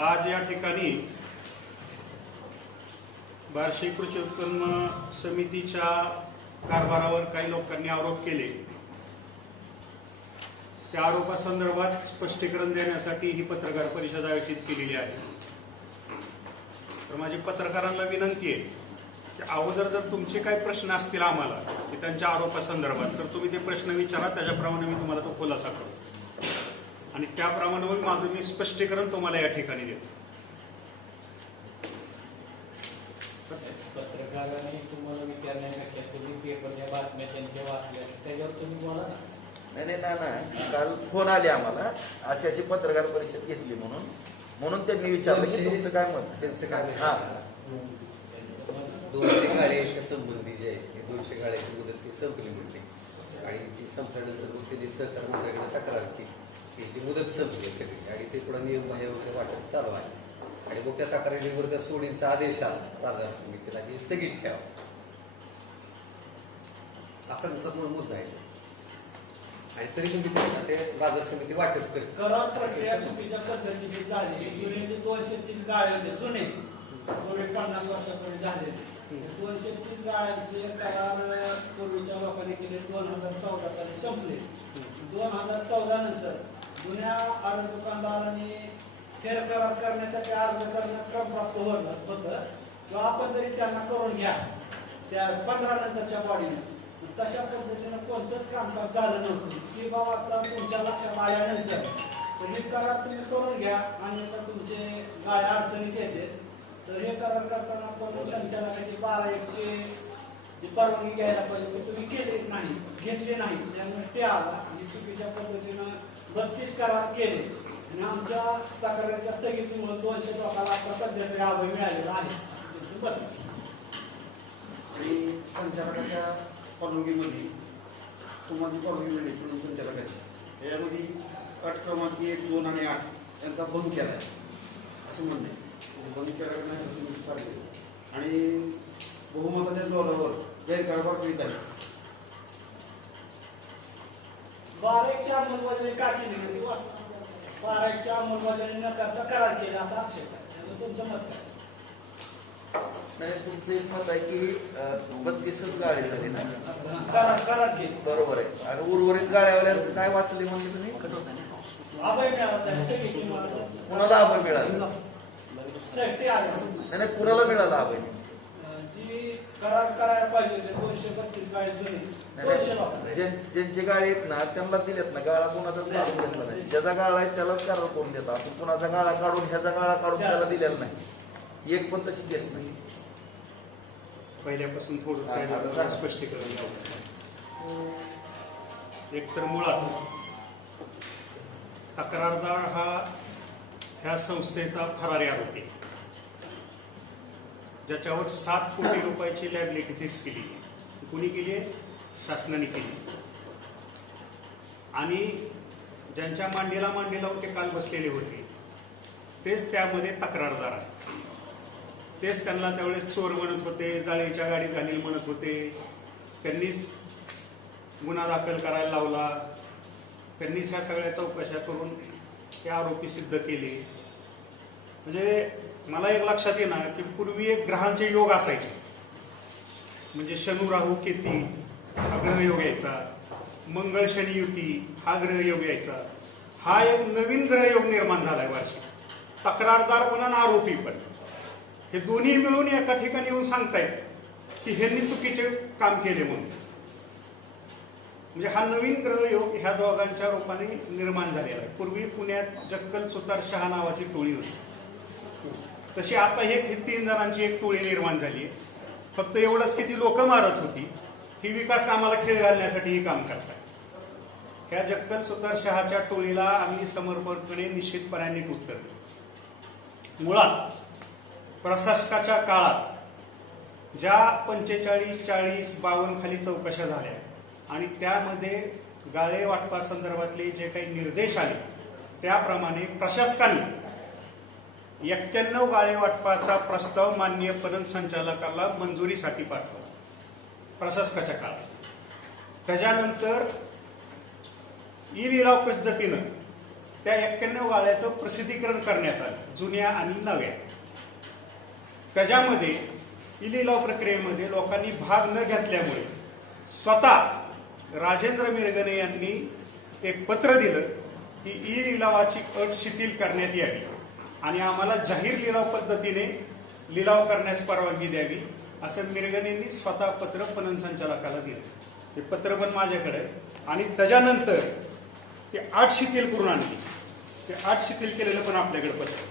आज या ठिकाणी बार्शी कृषी उत्पन्न समितीच्या कारभारावर काही लोकांनी आरोप केले। त्या आरोपासंदर्भात स्पष्टीकरण देण्यासाठी ही पत्रकार परिषद आयोजित केलेली आहे। तर माझी पत्रकारांना विनंती आहे की अगोदर जर तुमचे काही प्रश्न असतील आम्हाला की त्यांच्या आरोपासंदर्भात तर तुम्ही ते प्रश्न विचारा, त्याच्याप्रमाणे मी तुम्हाला तो खुलासा करतो आणि त्याप्रमाणे मग माझं मी स्पष्टीकरण तुम्हाला या ठिकाणी देतो। पत्रकारांनी तुम्हाला विचारण्यापेक्षा तुम्ही पेपरच्या बातम्या त्यांच्या वाचल्या त्याच्यावर तुम्ही बोला ना। नाही काल फोन आले आम्हाला अशी अशी पत्रकार परिषद घेतली म्हणून त्यांनी विचारलं की तुमचं काय मत, त्यांचं काय हा 200 गाड्यांच्या संबंधी जे आहे ते 200 गाड्यांची मुदत ती संपली म्हटली आणि ती संपल्यानंतर मग त्यांनी सहकार मंत्र्याकडे तक्रार केली की ती मुदत संपली सगळी आणि ते थोडा नियमबाह्य वगैरे वाटप चालू आहे आणि मग त्या तक्रारीवर त्या सोडींचा आदेश आला बाजार समितीला की स्थगित ठेवा असा तसा मुद्दा आहे आणि तरी तुम्ही ते बाजार समिती वाटप करते। करार प्रक्रिया चुकीच्या पद्धतीची झाली। जुने 230 गाळे होते, जुने 50 वर्षापूर्वी झालेले 230 गाळ्यांचे करार पूर्वीच्या लोकांनी केले 2014 साली संपले। 2014 नंतर जुन्या दुकानदारांनी फेर करार करण्यासाठी अर्ज करणं क्रम प्राप्त होतं किंवा आपण तरी त्यांना करून घ्या त्या 15 नंतरच्या बॉडीने। तशा पद्धतीनं कोणतंच कामकाज झालं नव्हतं की बाबा आता तुमच्या लक्षात आल्यानंतर हे करार तुम्ही करून घ्या अन्यथा तुमचे गाळ्या अडचणीत येते। तर हे करार करताना आपण संचालकाची 12(1) जी परवानगी घ्यायला पाहिजे ती तुम्ही केली नाही, घेतली नाही, त्यामुळे ते आला आणि चुकीच्या पद्धतीनं 32 करार केले आणि आमच्या तक्रारीच्या स्थगितीमुळे 200 लोकांना आता सध्या अभय मिळालेला आहे। आणि संचालकाच्या परवानगीमध्ये तुम्हाला परवानगी मिळली म्हणून संचालकाची यामध्ये अट क्रमांक 1, 2 आणि 8 यांचा भंग केला आहे असं म्हणणे भंग केला नाही असं तुम्ही सांगितलं आणि बहुमताच्या जोरावर गैरकारभार करीत आहे। 12(1) अंमलबजावणी का केली होती? 12(1) अंमलबजावणी न करता करार केला असा आक्षेप आहे। तुमचं मत काय? नाही तुमचं एक मत आहे की 32 गाळे झाले ना, करार केली बरोबर आहे आणि उर्वरित गाळ्यावाल्यांचं काय वाचले म्हणजे तुम्ही अभय मिळाला कुणाला अभय मिळाला? नाही कुणाला मिळाला अभय? जी करार करायला पाहिजे होते 232 गाळे जुने ज्यांचे गाळे आहेत ना त्यांना दिलेत ना, गाळा कोणाचाच काढून घेतला नाही। ज्याचा गाळा आहे त्यालाच करार करून देतात, आपण कुणाचा गाळा काढून ह्याचा गाळा काढून त्याला दिलेला नाही, एक पण तशी केस नाही। पहिल्यापासून थोडं स्पष्टीकरण द्यावं। एक तर मुळात तक्रारदार हा ह्या संस्थेचा फरारी आरोपी ज्याच्यावर 7 कोटी रुपयाची लायबिलिटी फिक्स केली। कुणी केली आहे? शासनाने केली आणि ज्यांच्या मांडीला ते काल बसलेले होते तेच त्यामध्ये तक्रारदार आहे। तेच त्यांना त्यावेळेस चोर म्हणत होते, जाळीच्या गाडीत घालील म्हणत होते, त्यांनीच गुन्हा दाखल करायला लावला, त्यांनीच ह्या सगळ्या चौकशा करून ते आरोपी सिद्ध केले। म्हणजे मला एक लक्षात येणार की पूर्वी एक ग्रहांचे योग असायचे, म्हणजे शनु राहू केती हा ग्रहयोग यायचा, मंगळ शनी युती हा ग्रहयोग यायचा, हा एक नवीन ग्रहयोग निर्माण झालाय वार्षिक। तक्रारदार पण आणि आरोपी पण हे दोन्ही मिळून एका ठिकाणी येऊन सांगतायत की ह्यांनी चुकीचे काम केले म्हणून। म्हणजे हा नवीन ग्रहयोग ह्या दोघांच्या रूपाने निर्माण झालेला आहे। पूर्वी पुण्यात जक्कल सुतार शहा नावाची टोळी होती, तशी आता हे 3 जणांची एक टोळी निर्माण झाली आहे। फक्त एवढंच की ती लोक मारत होती, ही विकास कामाला खेळ घालण्यासाठी ही काम करतात। ह्या जक्कल सुतार शहाच्या टोळीला आम्ही समर्पणपणे निश्चितपणे उत्तर देऊ। मुळात प्रशासकाच्या काळात ज्या 45, 40, 52 खाली चौकशा झाल्या आणि त्यामध्ये गाळे वाटपासंदर्भातले जे काही निर्देश आले त्याप्रमाणे प्रशासकाने 91 गाळे वाटपाचा प्रस्ताव माननीय पणन संचालकाला मंजुरीसाठी पाठवला प्रशासकाच्या काळात। त्याच्यानंतर ई लिलाव पद्धतीनं त्या 91 गाळ्याचं प्रसिद्धीकरण करण्यात आलं, जुन्या आणि नव्या. त्याच्यामध्ये ई लिलाव प्रक्रियेमध्ये लोकांनी भाग न घेतल्यामुळे स्वतः राजेंद्र मिरगणे यांनी एक पत्र दिलं की ई लिलावाची अट शिथिल करण्यात यावी आणि आम्हाला जाहीर लिलाव पद्धतीने लिलाव करण्यास परवानगी द्यावी, असं मिरगणेंनी स्वतः पत्र पणन संचालकाला दिलं. ते पत्र पण माझ्याकडे आहे. आणि त्याच्यानंतर ते 8 शिथिल करून आणली. ते 8 शिथिल केलेलं पण आपल्याकडे पत्र आहे.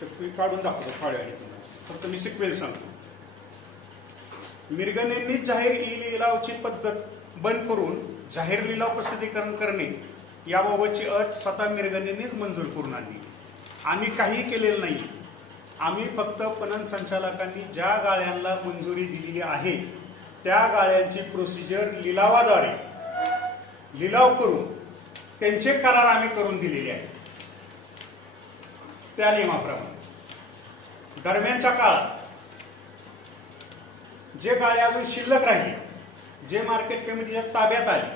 तर तुम्ही काढून दाखवतो थोड्या वेळी, फक्त मी सिक्वेल सांगतो. मिरगणेंनी जाहीर ई लिलावची पद्धत बंद करून जाहीर लिलाव प्रसिद्धीकरण करणे याबाबतची अट स्वतः मिरगणेंनीच मंजूर करून आणली. आम्ही काही केलेलं नाही. आम्ही फक्त पणन संचालकांनी ज्या गाळ्यांना मंजुरी दिलेली आहे त्या गाळ्यांची प्रोसिजर लिलावाद्वारे लिलाव करून त्यांचे करार आम्ही करून दिलेले आहेत त्या नियमाप्रमाणे. दरम्यानच्या काळात जे गाळे अजून शिल्लक राहिले, जे मार्केट कमिटीच्या ताब्यात आले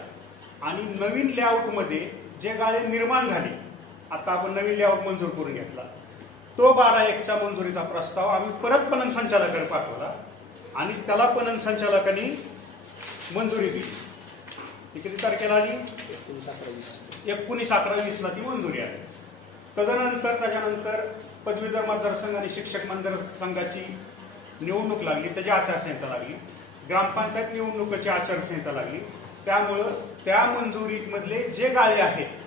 आणि नवीन लेआउटमध्ये जे गाळे निर्माण झाले, आता आपण नवीन लेआउट मंजूर करून घेतला, तो 12/1चा मंजुरीचा प्रस्ताव आम्ही परत पणन संचालकाकडे पाठवला आणि त्याला पणन संचालकांनी मंजुरी दिली. ती किती तारखेला आली? 19/11/20ला ती मंजुरी आली. त्याच्यानंतर पदवीधर मतदारसंघ आणि शिक्षक मतदारसंघाची निवडणूक लागली, त्याची आचारसंहिता लागली. ग्रामपंचायत निवडणुकीची आचारसंहिता लागली. त्यामुळं त्या मंजुरीमधले जे गाळे आहेत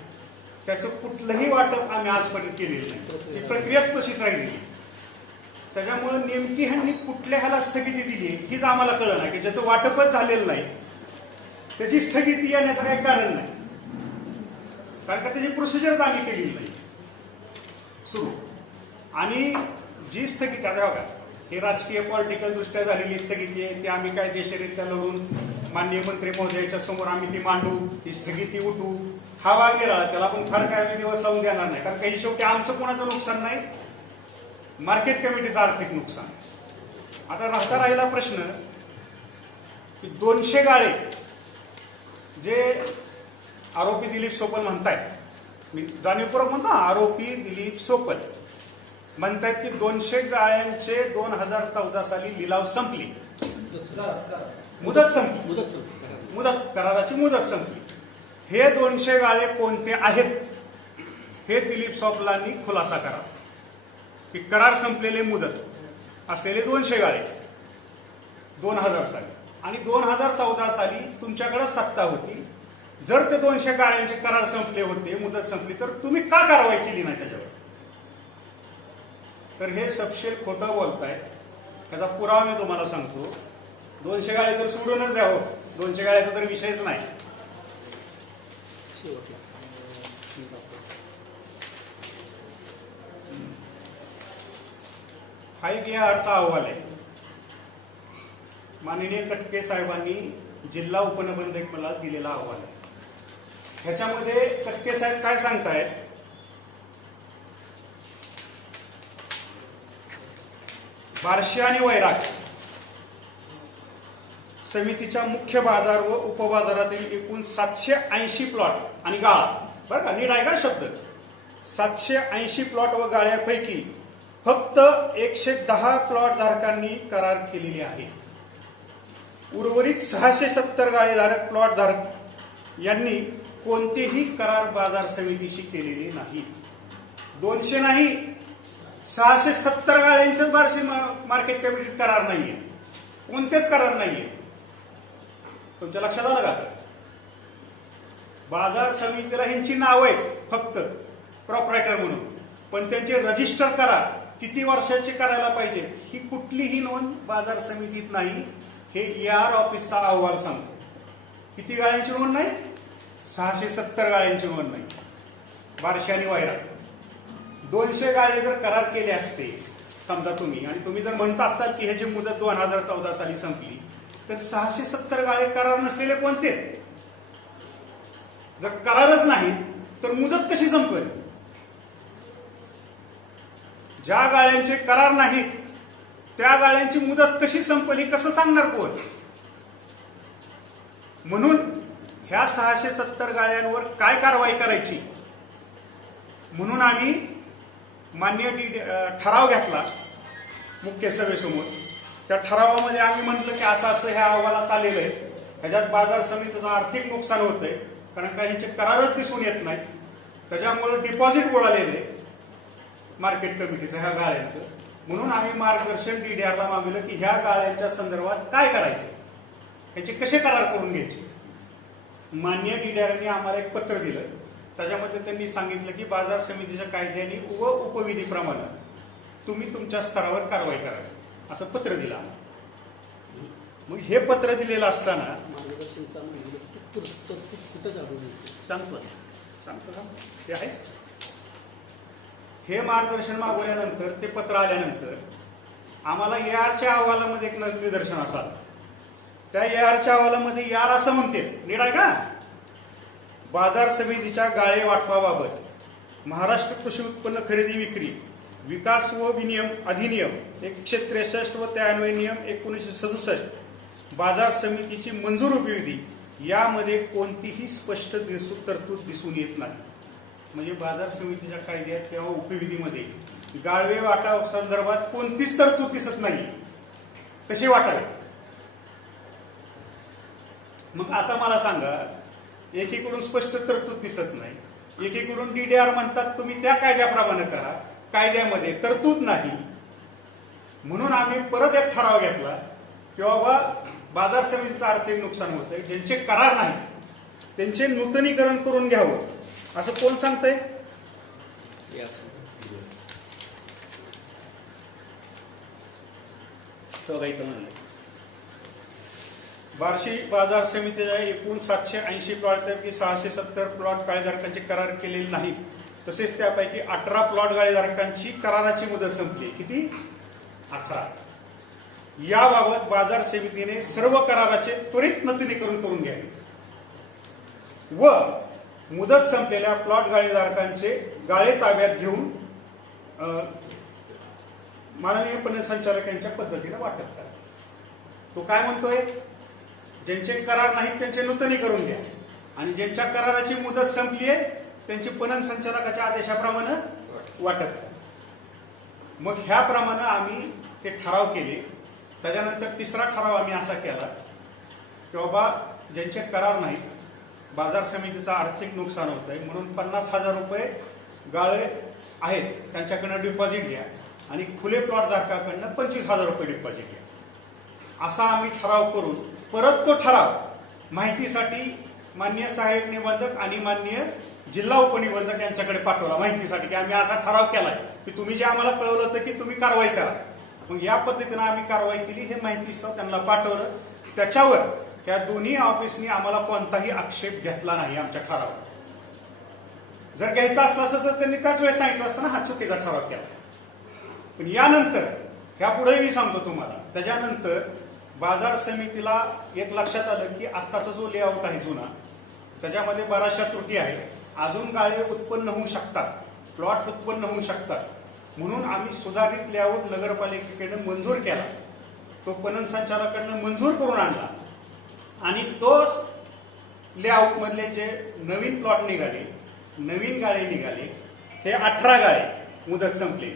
त्याचं कुठलंही वाटप आम्ही आजपर्यंत केलेलं नाही. ही प्रक्रियाच तशीच राहिलेली. त्याच्यामुळे नेमकी ह्यांनी कुठल्या ह्याला स्थगिती दिली हीच आम्हाला कळलं नाही, की ज्याचं वाटपच झालेलं नाही त्याची स्थगिती येण्याचं काही कारण नाही, कारण का त्याची प्रोसिजरच आम्ही केलेली नाही सुरू. आणि जी स्थगिती आता बघा, हे राजकीय पॉलिटिकल दृष्ट्या झालेली स्थगिती आहे, ती आम्ही कायदेशीररित्या लढून माननीय मंत्री महोदयाच्या समोर आम्ही ती मांडू, ती स्थगिती उठू, हा वाग गेला. त्याला पण फार काय दिवस लावून देणार नाही, कारण काही शेवटी आमचं कोणाचं नुकसान नाही, मार्केट कमिटीचं आर्थिक नुकसान. आता राहिला प्रश्न की 200 गाळे जे आरोपी दिलीप सोपल म्हणतायत, मी जाणीवपूर्वक म्हणतो आरोपी दिलीप सोपल म्हणतायत की 200 गाळ्यांचे 2014 साली लिलाव संपली, मुदत संपली, कराराची मुदत संपली. हे 200 गाळे कोणते आहेत हे दिलीप सोपलांनी खुलासा करा, की करार संपलेले मुदत असलेले 200 गाळे 2000 साली आणि 2014 साली तुमच्याकडे सत्ता होती. जर ते 200 गाळ्यांचे करार संपले होते, मुदत संपली, तर तुम्ही का कारवाई केली नाही त्याच्यावर? तर हे सपशेल खोटं बोलताय. त्याचा पुरावा मी तुम्हाला सांगतो. 200 गाळे तर सोडूनच द्यावं, 200 गाळ्याचा तर विषयच नाही. हा एक याचा अहवाल आहे. माननीय कटके साहेबांनी जिल्हा उपनिबंधकाला दिलेला अहवाल आहे. ह्याच्यामध्ये कटके साहेब काय सांगतायत, बार्शी आणि वैराग समितीच्या मुख्य बाजार व उपबाजारातील एकूण 780 प्लॉट आणि गाळा, बरं का, नीट आहे का शब्द, 780 प्लॉट व गाळ्यापैकी फक्त 110 प्लॉट धारकांनी करार केलेले आहे. उर्वरित 670 गाळेधारक प्लॉट धारक यांनी कोणतेही करार बाजार समितीशी केलेले नाहीत. 200 नाही, 670 गाळ्यांच्याच बार्शी मार्केट कमिटीत करार नाहीये, कोणतेच करार नाहीये. तुमच्या लक्षात आलं का? बाजार समितीला ह्यांची नावं आहेत फक्त प्रॉपरायटर म्हणून, पण त्यांचे रजिस्टर करार किती वर्षाचे करायला पाहिजे ही कुठलीही नोंद बाजार समितीत नाही. हे ER ऑफिसचा अहवाल सांगतो. किती गाळ्यांची नोंद नाही? 670 गाळ्यांची नोंद नाही. बार्शी आणि वैराग 200 गाळे जर करार केले असते समजा तुम्ही, आणि तुम्ही जर म्हणत असताल की ह्याची मुदत 2014 साली संपली, तर 670 गाळे करार नसलेले कोणते? जर करारच नाही तर मुदत कशी संपेल? ज्या गाळ्यांचे करार नाहीत त्या गाळ्यांची मुदत कशी संपली कसं सांगणार कोण? म्हणून ह्या 670 गाळ्यांवर काय कारवाई करायची म्हणून आम्ही ठराव घेतला मुख्य सभेसमोर. त्या ठरावामध्ये आम्ही म्हटलं की असं असं ह्या अहवालात आलेलं आहे, ह्याच्यात बाजार समितीचं आर्थिक नुकसान होतंय, कारण का ह्याचे करारच दिसून येत नाही, त्याच्यामुळे डिपॉझिट बुडालेले मार्केट कमिटीचं ह्या गाळ्यांचं. म्हणून आम्ही मार्गदर्शन डीडीआरला मागवलं की ह्या गाळ्यांच्या संदर्भात काय करायचं, ह्याचे कसे करार करून घ्यायचे. मान्य डीडीआरने आम्हाला एक पत्र दिलं. त्याच्यामध्ये त्यांनी सांगितलं की बाजार समितीच्या कायद्याने व उपविधीप्रमाणे तुम्ही तुमच्या स्तरावर कारवाई करा असं पत्र दिलं. मग हे पत्र दिलेलं असताना मार्गदर्शन कुठं चालू सांगतो ते आहेच. हे मार्गदर्शन मागवल्यानंतर ते पत्र आल्यानंतर आम्हाला ARच्या अहवालामध्ये एक निदर्शन असाल. त्या ARच्या अहवालामध्ये यार असं म्हणते नीट आहे का, बाजार समितीच्या गाळे वाटपाबाबत महाराष्ट्र कृषी उत्पन्न खरेदी विक्री विकास व विनियम अधिनियम 163 व त्यान्वये नियम 1967 बाजार समितीची मंजूर उपविधी यामध्ये कोणतीही स्पष्ट तरतूद दिसून येत नाही. म्हणजे बाजार समितीच्या कायद्यात किंवा उपविधीमध्ये गाळवे वाटा संदर्भात कोणतीच तरतूद दिसत नाही कशी वाटावे. मग आता मला सांगा, एकीकडून स्पष्ट तरतूद दिसत नाही, एकीकडून डीडीआर म्हणतात तुम्ही त्या कायद्याप्रमाणे करा, कायद्यामध्ये तरतूद नाही. म्हणून आम्ही परत एक ठराव घेतला की बाबा बाजार समितीचं आर्थिक नुकसान होतंय, ज्यांचे करार नाही त्यांचे नूतनीकरण करून घ्यावं असं कोण सांगतंय. बार्शी बाजार समितीच्या एकूण 780 प्लॉटपैकी 670 प्लॉट गाळेधारकांचे करार केलेले नाहीत. तसेच त्यापैकी 18 प्लॉट गाळेधारकांची कराराची मुदत संपली. किती? 18. याबाबत बाजार समितीने सर्व कराराचे त्वरित नूतनीकरण करून घ्यावे व मुदत संपलेल्या प्लॉट गाळेधारकांचे गाळे ताब्यात घेऊन माननीय पणन संचालकांच्या पद्धतीने वाटप करा. तो काय म्हणतोय, ज्यांचे करार नाहीत त्यांचे नूतनीकरण घ्या आणि ज्यांच्या कराराची मुदत संपली आहे त्यांची पणन संचालकाच्या आदेशाप्रमाणे वाटप करा. मग ह्याप्रमाणे आम्ही ते ठराव केले. त्याच्यानंतर तिसरा ठराव आम्ही असा केला की बाबा ज्यांचे करार नाहीत, बाजार समितीचं आर्थिक नुकसान होत आहे म्हणून 50,000 रुपये गाळे आहेत त्यांच्याकडनं डिपॉझिट घ्या आणि खुले प्लॉट धारकाकडनं 25,000 रुपये डिपॉझिट घ्या असा आम्ही ठराव करून परत तो ठराव माहितीसाठी माननीय सहाय्यक निबंधक आणि माननीय जिल्हा उपनिबंधक यांच्याकडे पाठवला माहितीसाठी की आम्ही असा ठराव केलाय की तुम्ही जे आम्हाला कळवलं होतं की तुम्ही कारवाई करा. मग या पद्धतीनं आम्ही कारवाई केली. हे माहिती त्यांना पाठवलं. त्याच्यावर त्या दोन्ही ऑफिसनी आम्हाला कोणताही आक्षेप घेतला नाही आमच्या ठरावावर. जर घ्यायचा असला असतं तर त्यांनी त्याच वेळेस सांगितलं असतं ना हा चुकीचा ठराव केला. पण यानंतर ह्यापुढे मी सांगतो तुम्हाला, त्याच्यानंतर बाजार समितीला एक लक्षात आलं की आत्ताचा जो लेआउट आहे जुना त्याच्यामध्ये बऱ्याचशा त्रुटी आहेत, अजून गाळे उत्पन्न होऊ शकतात, प्लॉट उत्पन्न होऊ शकतात. म्हणून आम्ही सुधारित लेआउट नगरपालिकेकडे मंजूर केला. तो पणन संचालकांना मंजूर करून आणला आणि तो लेआउट मधले जे नवीन प्लॉट निघाले, नवीन गाळे निघाले, हे 18 गाळे मुदत संपले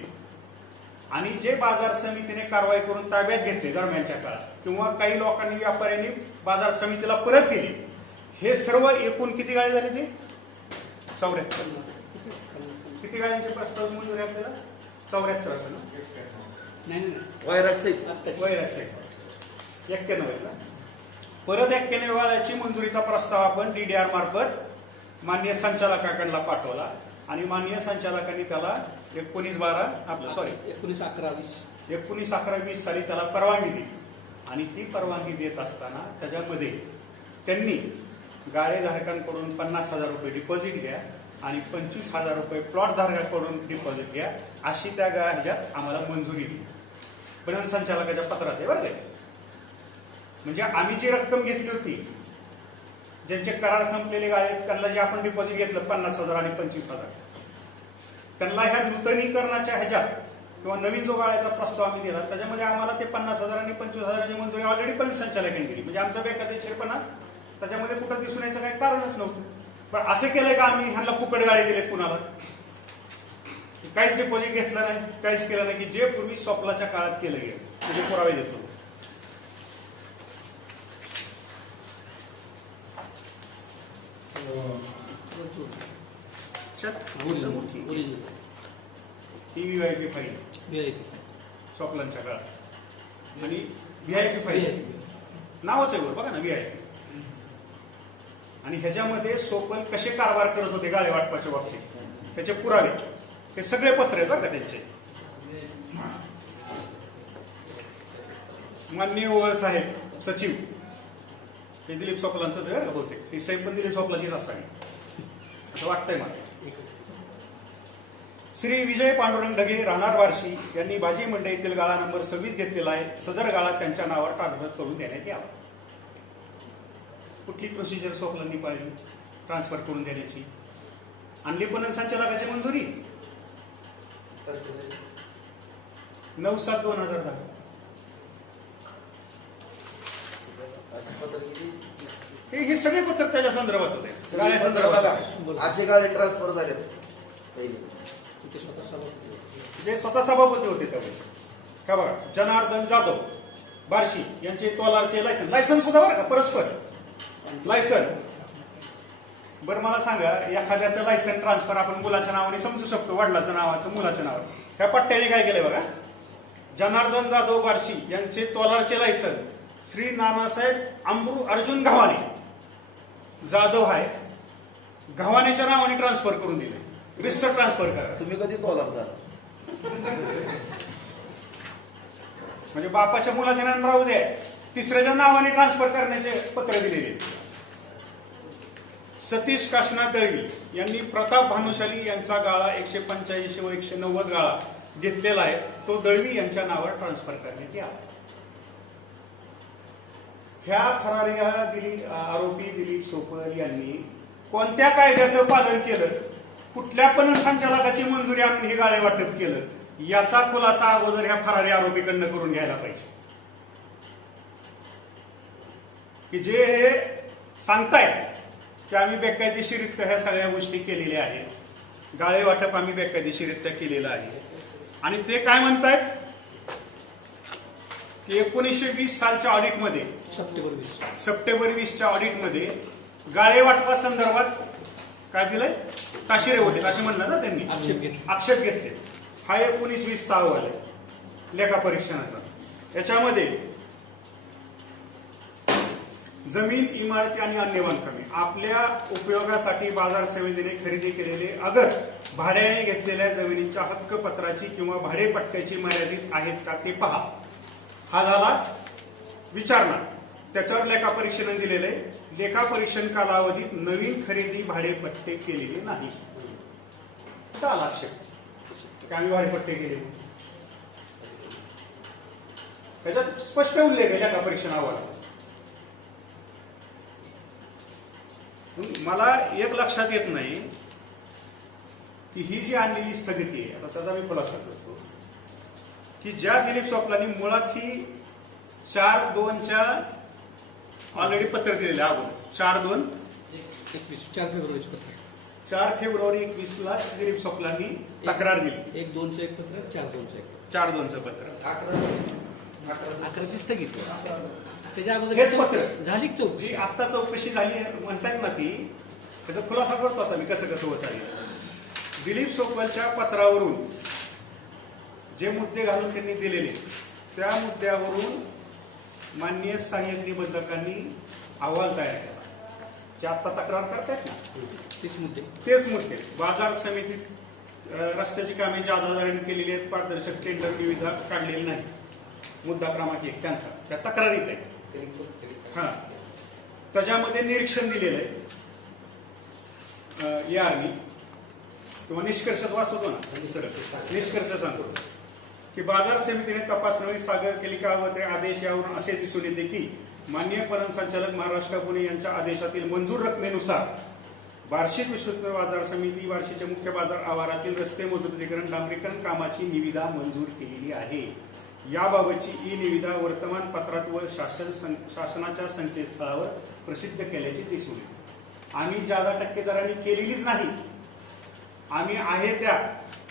आणि जे बाजार समितीने कारवाई करून ताब्यात घेतले दरम्यानच्या काळात किंवा काही लोकांनी व्यापाऱ्यांनी बाजार समितीला परत दिले, हे सर्व एकूण किती गाळे झाले ते 74. किती गाळ्यांचे प्रस्ताव मंजूर आहे आपल्याला? 74 असं ना? नाही वैराग साहेब 91 ना. परत 91 गाळ्याची मंजुरीचा प्रस्ताव आपण डीडीआर मार्फत माननीय संचालकांना पाठवला आणि माननीय संचालकांनी त्याला 19/11/20 साली त्याला परवानगी दिली. आणि ती परवानगी देत असताना त्याच्यामध्ये त्यांनी गाळेधारकांकडून 50,000 रुपये डिपॉझिट घ्या आणि 25,000 रुपये प्लॉट धारकाकडून डिपॉझिट घ्या अशी त्या ह्याच्यात आम्हाला मंजुरी दिली. पणन संचालकाच्या पत्रात आहे बरं. म्हणजे आम्ही जी रक्कम घेतली होती, ज्यांचे करार संपलेले गाळे त्यांना जे आपण डिपॉझिट घेतलं 50,000 आणि 25,000, त्यांना ह्या नूतनीकरणाच्या ह्याच्यात किंवा नवीन जो गाळ्याचा प्रस्ताव आम्ही दिला त्याच्यामध्ये आम्हाला ते 50,000 आणि 25,000ची मंजुरी ऑलरेडी पणन संचालकांनी दिली. म्हणजे आमचा बेकायदेशीरपणा त्याच्यामध्ये कुठं दिसून यायचं काही कारणच नव्हतं. पण असं केलंय का आम्ही ह्यांना फुकट गाळे दिलेत कुणाला? काहीच डिपॉझिट घेतलं नाही, काहीच केलं नाही, की जे पूर्वी स्वप्नाच्या काळात केलं गेलं त्याचे पुरावे देतो. ही व्हीआयपी फाईल स्वप्नांच्या काळात आणि व्हीआयपी फाईल नावच आहे बघा ना व्हीआयपी. आणि ह्याच्यामध्ये सोपल कसे कारभार करत होते गाळे वाटपाच्या बाबतीत त्याचे पुरावे हे सगळे पत्र आहेत बरं का त्यांचे. माननीय ओवळ साहेब सचिव हे दिलीप सोपलांचंच आहे बरं होते. ही साहेब पण दिलीप सोपलाचीच असावी असं वाटतंय मला. श्री विजय पांडुरंग ढगे राहणार बार्शी यांनी भाजी मंडईतील गाळा नंबर 26 घेतलेला आहे. सदर गाळा त्यांच्या नावावर ट्रान्सफर करून देण्यात यावा. कुठली प्रोसिजर सोपलांनी पाहिली ट्रान्सफर करून देण्याची? आणली पणन संचालकाची मंजुरी 9/7/2010. हे सगळे पत्र त्याच्या संदर्भात होते. गाळ्या संदर्भात असे गाळे ट्रान्सफर झाले पहिले. जे स्वतः सभापती होते त्यावेळेस का बघा, जनार्दन जाधव बार्शी यांचे तोलारचे लायसन सुद्धा बरं का, परस्पर लायसन. बरं मला सांगा, एखाद्याचं लायसन ट्रान्सफर आपण मुलाच्या नावाने समजू शकतो, वडिलाचं नावाचं मुलाच्या नावावर. ह्या पट्ट्याने काय केलंय बघा, जनार्दन जाधव बार्शी यांचे तोलारचे लायसन श्री नानासाहेब अमरू अर्जुन घावाने जाधव आहे घावानेच्या नावाने ट्रान्सफर करून दिले. रिस्टर ट्रान्सफर करा. तुम्ही कधी तोलार झाला? म्हणजे बापाच्या मुलाच्या नावाने राहू द्या, तिसऱ्याच्या नावाने ट्रान्सफर करण्याचे पत्र दिलेले. सतीश काशीनाथ दळवी यांनी प्रताप भानुशाली यांचा गाळा 185 व 190 गाळा घेतलेला आहे. तो दळवी यांच्या नावावर ट्रान्सफर करण्यात यावा. ह्या फरारी आरोपी दिलीप सोपल यांनी कोणत्या कायद्याचं पालन केलं, कुठल्या पण संचालकाची मंजुरी आणून हे गाळे वाटप केलं, याचा खुलासा अगोदर ह्या फरारी आरोपीकडनं करून घ्यायला पाहिजे. की जे हे सांगतायत की आम्ही बेकायदेशीरित्या ह्या सगळ्या गोष्टी केलेल्या आहेत, गाळे वाटप आम्ही बेकायदेशीरित्या केलेलं आहे, आणि ते काय म्हणतायत की 1920 सालच्या ऑडिटमध्ये सप्टेंबर 20च्या ऑडिटमध्ये गाळे वाटपा संदर्भात काय दिलंय, ताशिरे होते असे म्हणलं ना त्यांनी, आक्षेप घेतले. हा 19-20चा अहवाल आहे लेखा परीक्षणाचा. याच्यामध्ये जमीन, इमारती आणि अन्य बांधकामे आपल्या उपयोगासाठी बाजार समितीने खरेदी केलेले अगर भाड्याने घेतलेल्या जमिनीच्या हक्कपत्राची किंवा भाडेपट्ट्याची मर्यादित आहेत का ते पहा. हा झाला विचारणा. त्याच्यावर लेखापरीक्षण दिलेलं आहे. लेखापरीक्षण कालावधीत नवीन खरेदी भाडेपट्टे केलेले नाही. आला आक्षेप आम्ही भाडेपट्टे केले. त्याच्यात स्पष्ट उल्लेख आहे लेखापरीक्षण अहवालात. मला एक लक्षात येत नाही की ही जी आणलेली स्थगिती आहे, आता त्याचा मी खुलासा करतो की ज्या दिलीप सोपलांनी मुळात ही 4/2च्या ऑलरेडी पत्र दिलेलं आहे अगोदर 4 फेब्रुवारी 21ला दिलीप सोपलांनी तक्रार दिली. 1/2चं एक पत्र, 4/2चं एक 4/2चं पत्र, 11ची स्थगिती. त्याच्या अगोदर हेच पत्र झाली चौकशी. जी आता चौकशी झाली म्हणतात ना, ती त्याचा खुलासा करतो आता मी कसं कसं होत आहे. दिलीप सोपलच्या पत्रावरून जे मुद्दे घालून त्यांनी दिलेले त्या मुद्द्यावरून माननीय सहाय्यक निबंधकांनी अहवाल तयार केला. जे आता तक्रार करतायत ना तेच मुद्दे. बाजार समितीत रस्त्याची कामे जादादारांनी केलेली आहेत, पारदर्शक टेंडर निविदा काढलेली नाही, मुद्दा क्रमांक 1 त्यांचा त्या तक्रारीत आहे. हा, त्याच्यामध्ये निरीक्षण दिलेलं आहे. या आम्ही किंवा निष्कर्ष वाचवतो ना, निष्कर्ष सांगतो की बाजार समितीने तपासणी सादर केली का व ते आदेश यावरून असे दिसून येते की माननीय पणन संचालक महाराष्ट्र पुणे यांच्या आदेशातील मंजूर रकमेनुसार वार्षिक विस्तृत बाजार समिती बार्शीच्या मुख्य बाजार आवारातील रस्ते मजबुतीकरण डांबरीकरण कामाची निविदा मंजूर केलेली आहे. याबाबतची ई निविदा वर्तमानपत्रात व शासनाच्या संकेतस्थळावर प्रसिद्ध केल्याचे दिसून येते. आम्ही जादा टक्केदारांनी केलेलीच नाही. आम्ही आहे त्या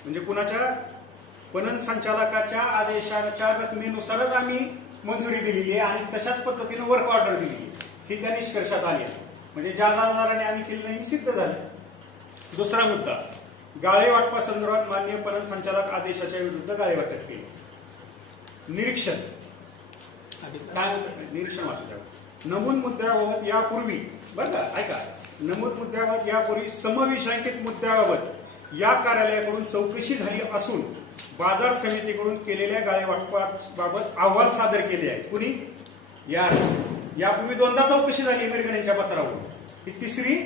म्हणजे कुणाच्या पणन संचालकाच्या आदेशाच्या रकमेनुसारच आम्ही मंजुरी दिलेली आहे आणि तशाच पद्धतीने वर्क ऑर्डर दिलेली आहे. ही त्या निष्कर्षात आली आहे. म्हणजे जादादाराने आम्ही केली नाही सिद्ध झाले. दुसरा मुद्दा, गाळे वाटपा संदर्भात मान्य पणन संचालक आदेशाच्या विरुद्ध गाळे वाटप केले. निरीक्षण काय निरीक्षण वाचू द्या. नमूद मुद्द्याबाबत यापूर्वी बरं का ऐका, नमूद मुद्द्याबाबत यापूर्वी समविषयांकित मुद्द्याबाबत या कार्यालयाकडून चौकशी झाली असून बाजार समितीकडून केलेल्या गाळे वाटपाबाबत अहवाल सादर केले आहे. कुणी यापूर्वी दोनदा चौकशी झाली अमेरिकन यांच्या पत्रावर. ही तिसरी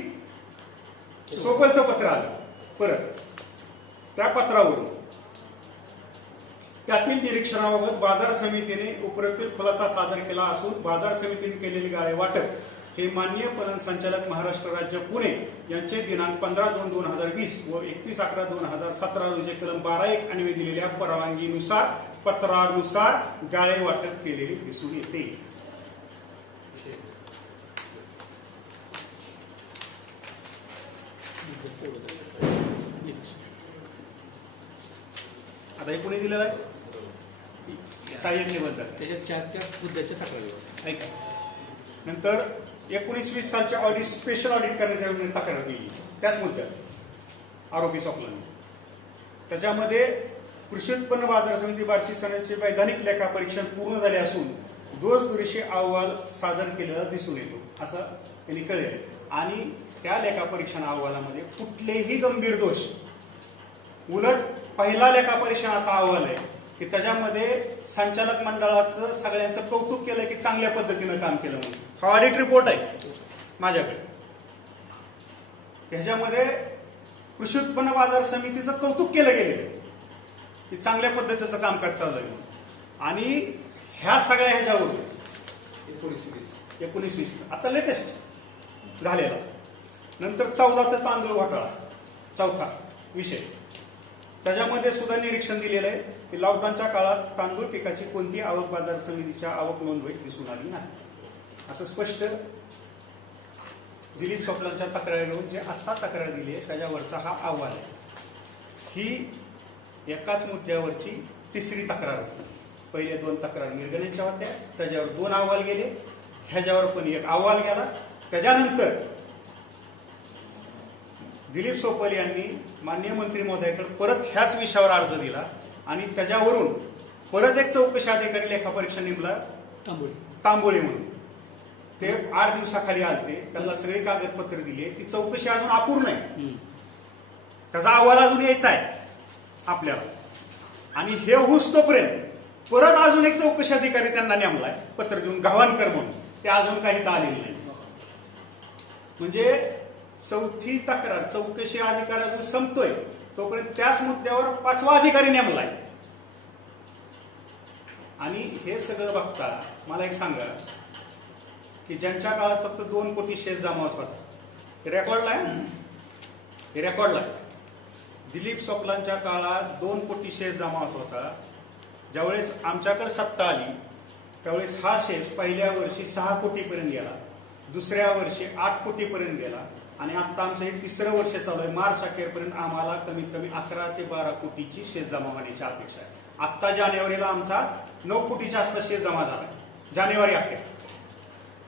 सोपलचं पत्र आलं परत त्या पत्रावरून. त्यातील निरीक्षणाबाबत बाजार समितीने उपरोक्त खुलासा सादर केला असून बाजार समितीने केलेले गाळे वाटप हे माननीय पणन संचालक महाराष्ट्र राज्य पुणे यांचे दिनांक 15/2/2020 व 31/11/2017 रोजी कलम 12(1) अन्वये दिलेल्या परवानगीनुसार पत्रानुसार गाळे वाटप केलेले दिसून येते. आता हे कोणी दिलेलं आहे? सहाय्यक निबंधक. त्याच्यात 4 मुद्द्याच्या तक्रारी ऐका. नंतर 19-20 सालच्या ऑडिट स्पेशल ऑडिट करण्याची तक्रार दिली त्याच मुद्द्यात आरोपी सॉकलांनी. त्याच्यामध्ये कृषी उत्पन्न बाजार समिती बार्शी सणाचे वैधानिक लेखा परीक्षण पूर्ण झाले असून दोषदुरुशी अहवाल सादर केलेला दिसून येतो असं त्यांनी कळले. आणि त्या लेखा परीक्षण अहवालामध्ये कुठलेही गंभीर दोष, उलट पहिला लेखा परीक्षण असा अहवाल आहे की त्याच्यामध्ये संचालक मंडळाचं सगळ्यांचं कौतुक केलं की चांगल्या पद्धतीनं काम केलं म्हणून. हा ऑडिट रिपोर्ट आहे माझ्याकडे. ह्याच्यामध्ये कृषी उत्पन्न बाजार समितीचं कौतुक केलं गेलेलं की चांगल्या पद्धतीचं कामकाज चालू आहे. आणि ह्या सगळ्या ह्याच्यावरून 19-20 आता लेटेस्ट झालेला. नंतर 14 तांदूळ घोटाळा चौथा विषय. त्याच्यामध्ये सुद्धा निरीक्षण दिलेलं आहे की लॉकडाऊनच्या काळात तांदूळ पिकाची कोणती आवक बाजार समितीच्या आवक नोंदवहीत दिसून आली नाही असं स्पष्ट दिलीप चोपलांच्या तक्रारीवरून जे आता तक्रार दिली आहे त्याच्यावरचा हा अहवाल आहे. ही एकाच मुद्द्यावरची तिसरी तक्रार होती. पहिले 2 तक्रार निर्गणीच्या होत्या, त्याच्यावर 2 अहवाल गेले, ह्याच्यावर पण 1 अहवाल गेला. त्याच्यानंतर दिलीप सोपल यांनी माननीय मंत्री महोदयाकडे परत ह्याच विषयावर अर्ज दिला आणि त्याच्यावरून परत एक चौकशी अधिकारी लेखापरीक्षा नेमला तांबोळे म्हणून. ते 8 दिवसाखाली आलते, त्यांना सगळे कागदपत्र दिले. ती चौकशी अजून अपूर्ण आहे, त्याचा अहवाल अजून यायचा आहे आपल्याला. आणि हे होऊस तोपर्यंत परत अजून एक चौकशी अधिकारी त्यांना नेमलाय पत्र देऊन गव्हाणकर म्हणून. ते अजून काही आलेले नाही. म्हणजे चौथी तक्रार चौकशी अधिकारी अजून संपतोय तोपर्यंत त्याच मुद्द्यावर 5वा अधिकारी नेमलाय. आणि हे सगळं बघता मला एक सांगा की ज्यांच्या काळात फक्त 2 कोटी शेत जमा होत होता, रेकॉर्डला आहे, रेकॉर्डला आहे. दिलीप सोपलांच्या काळात 2 कोटी शेत जमा होत होता. ज्यावेळेस आमच्याकडे सत्ता आली त्यावेळेस हा शेत पहिल्या वर्षी 6 कोटीपर्यंत गेला, दुसऱ्या वर्षी 8 कोटीपर्यंत गेला आणि आता आमचं हे 3रं वर्ष चालू आहे. मार्च अखेरपर्यंत आम्हाला कमीत कमी 11 ते 12 कोटीची शेत जमा होण्याची अपेक्षा आहे. आता जानेवारीला आमचा 9 कोटीच्या आसपास शेत जमा झाला जानेवारी अखेर.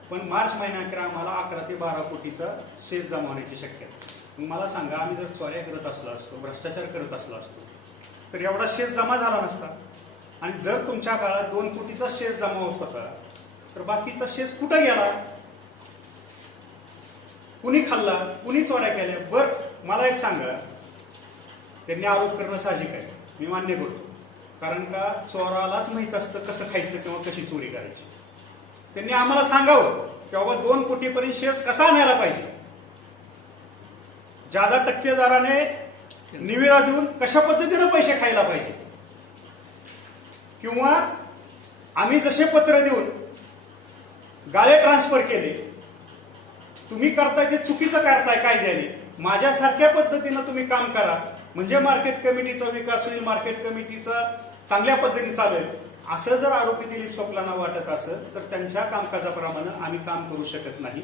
पण मार्च महिन्याअखेर आम्हाला 11 ते 12 कोटीचं शेत जमा होण्याची शक्यता. मग मला सांगा, आम्ही जर चोऱ्या करत असलो असतो, भ्रष्टाचार करत असलो असतो तर एवढा शेत जमा झाला नसता. आणि जर तुमच्या काळात 2 कोटीचा शेत जमा होत होता तर बाकीचा शेत कुठं गेला, कुणी खाल्ला, कुणी चोऱ्या केल्या? बर मला एक सांगा, त्यांनी आरोप करणं साहजिक आहे, मी मान्य करतो. कारण का चोरालाच माहित असतं कसं खायचं किंवा कशी चोरी करायची. त्यांनी आम्हाला सांगावं की बाबा 2 कोटीपर्यंत शेअर्स कसा आणायला पाहिजे, जादा टक्केदाराने निविदा देऊन कशा पद्धतीने पैसे खायला पाहिजे, किंवा आम्ही जसे पत्र देऊन गाळे ट्रान्सफर केले, तुम्ही करताय ते चुकीचं करताय कायद्याने, माझ्यासारख्या पद्धतीनं तुम्ही काम करा म्हणजे मार्केट कमिटीचा विकास होईल, मार्केट कमिटीचा चांगल्या पद्धतीने चालेल. असं जर आरोपी दिलीप सोपलांना वाटत असेल तर त्यांच्या कामकाजाप्रमाणे आम्ही काम करू शकत नाही.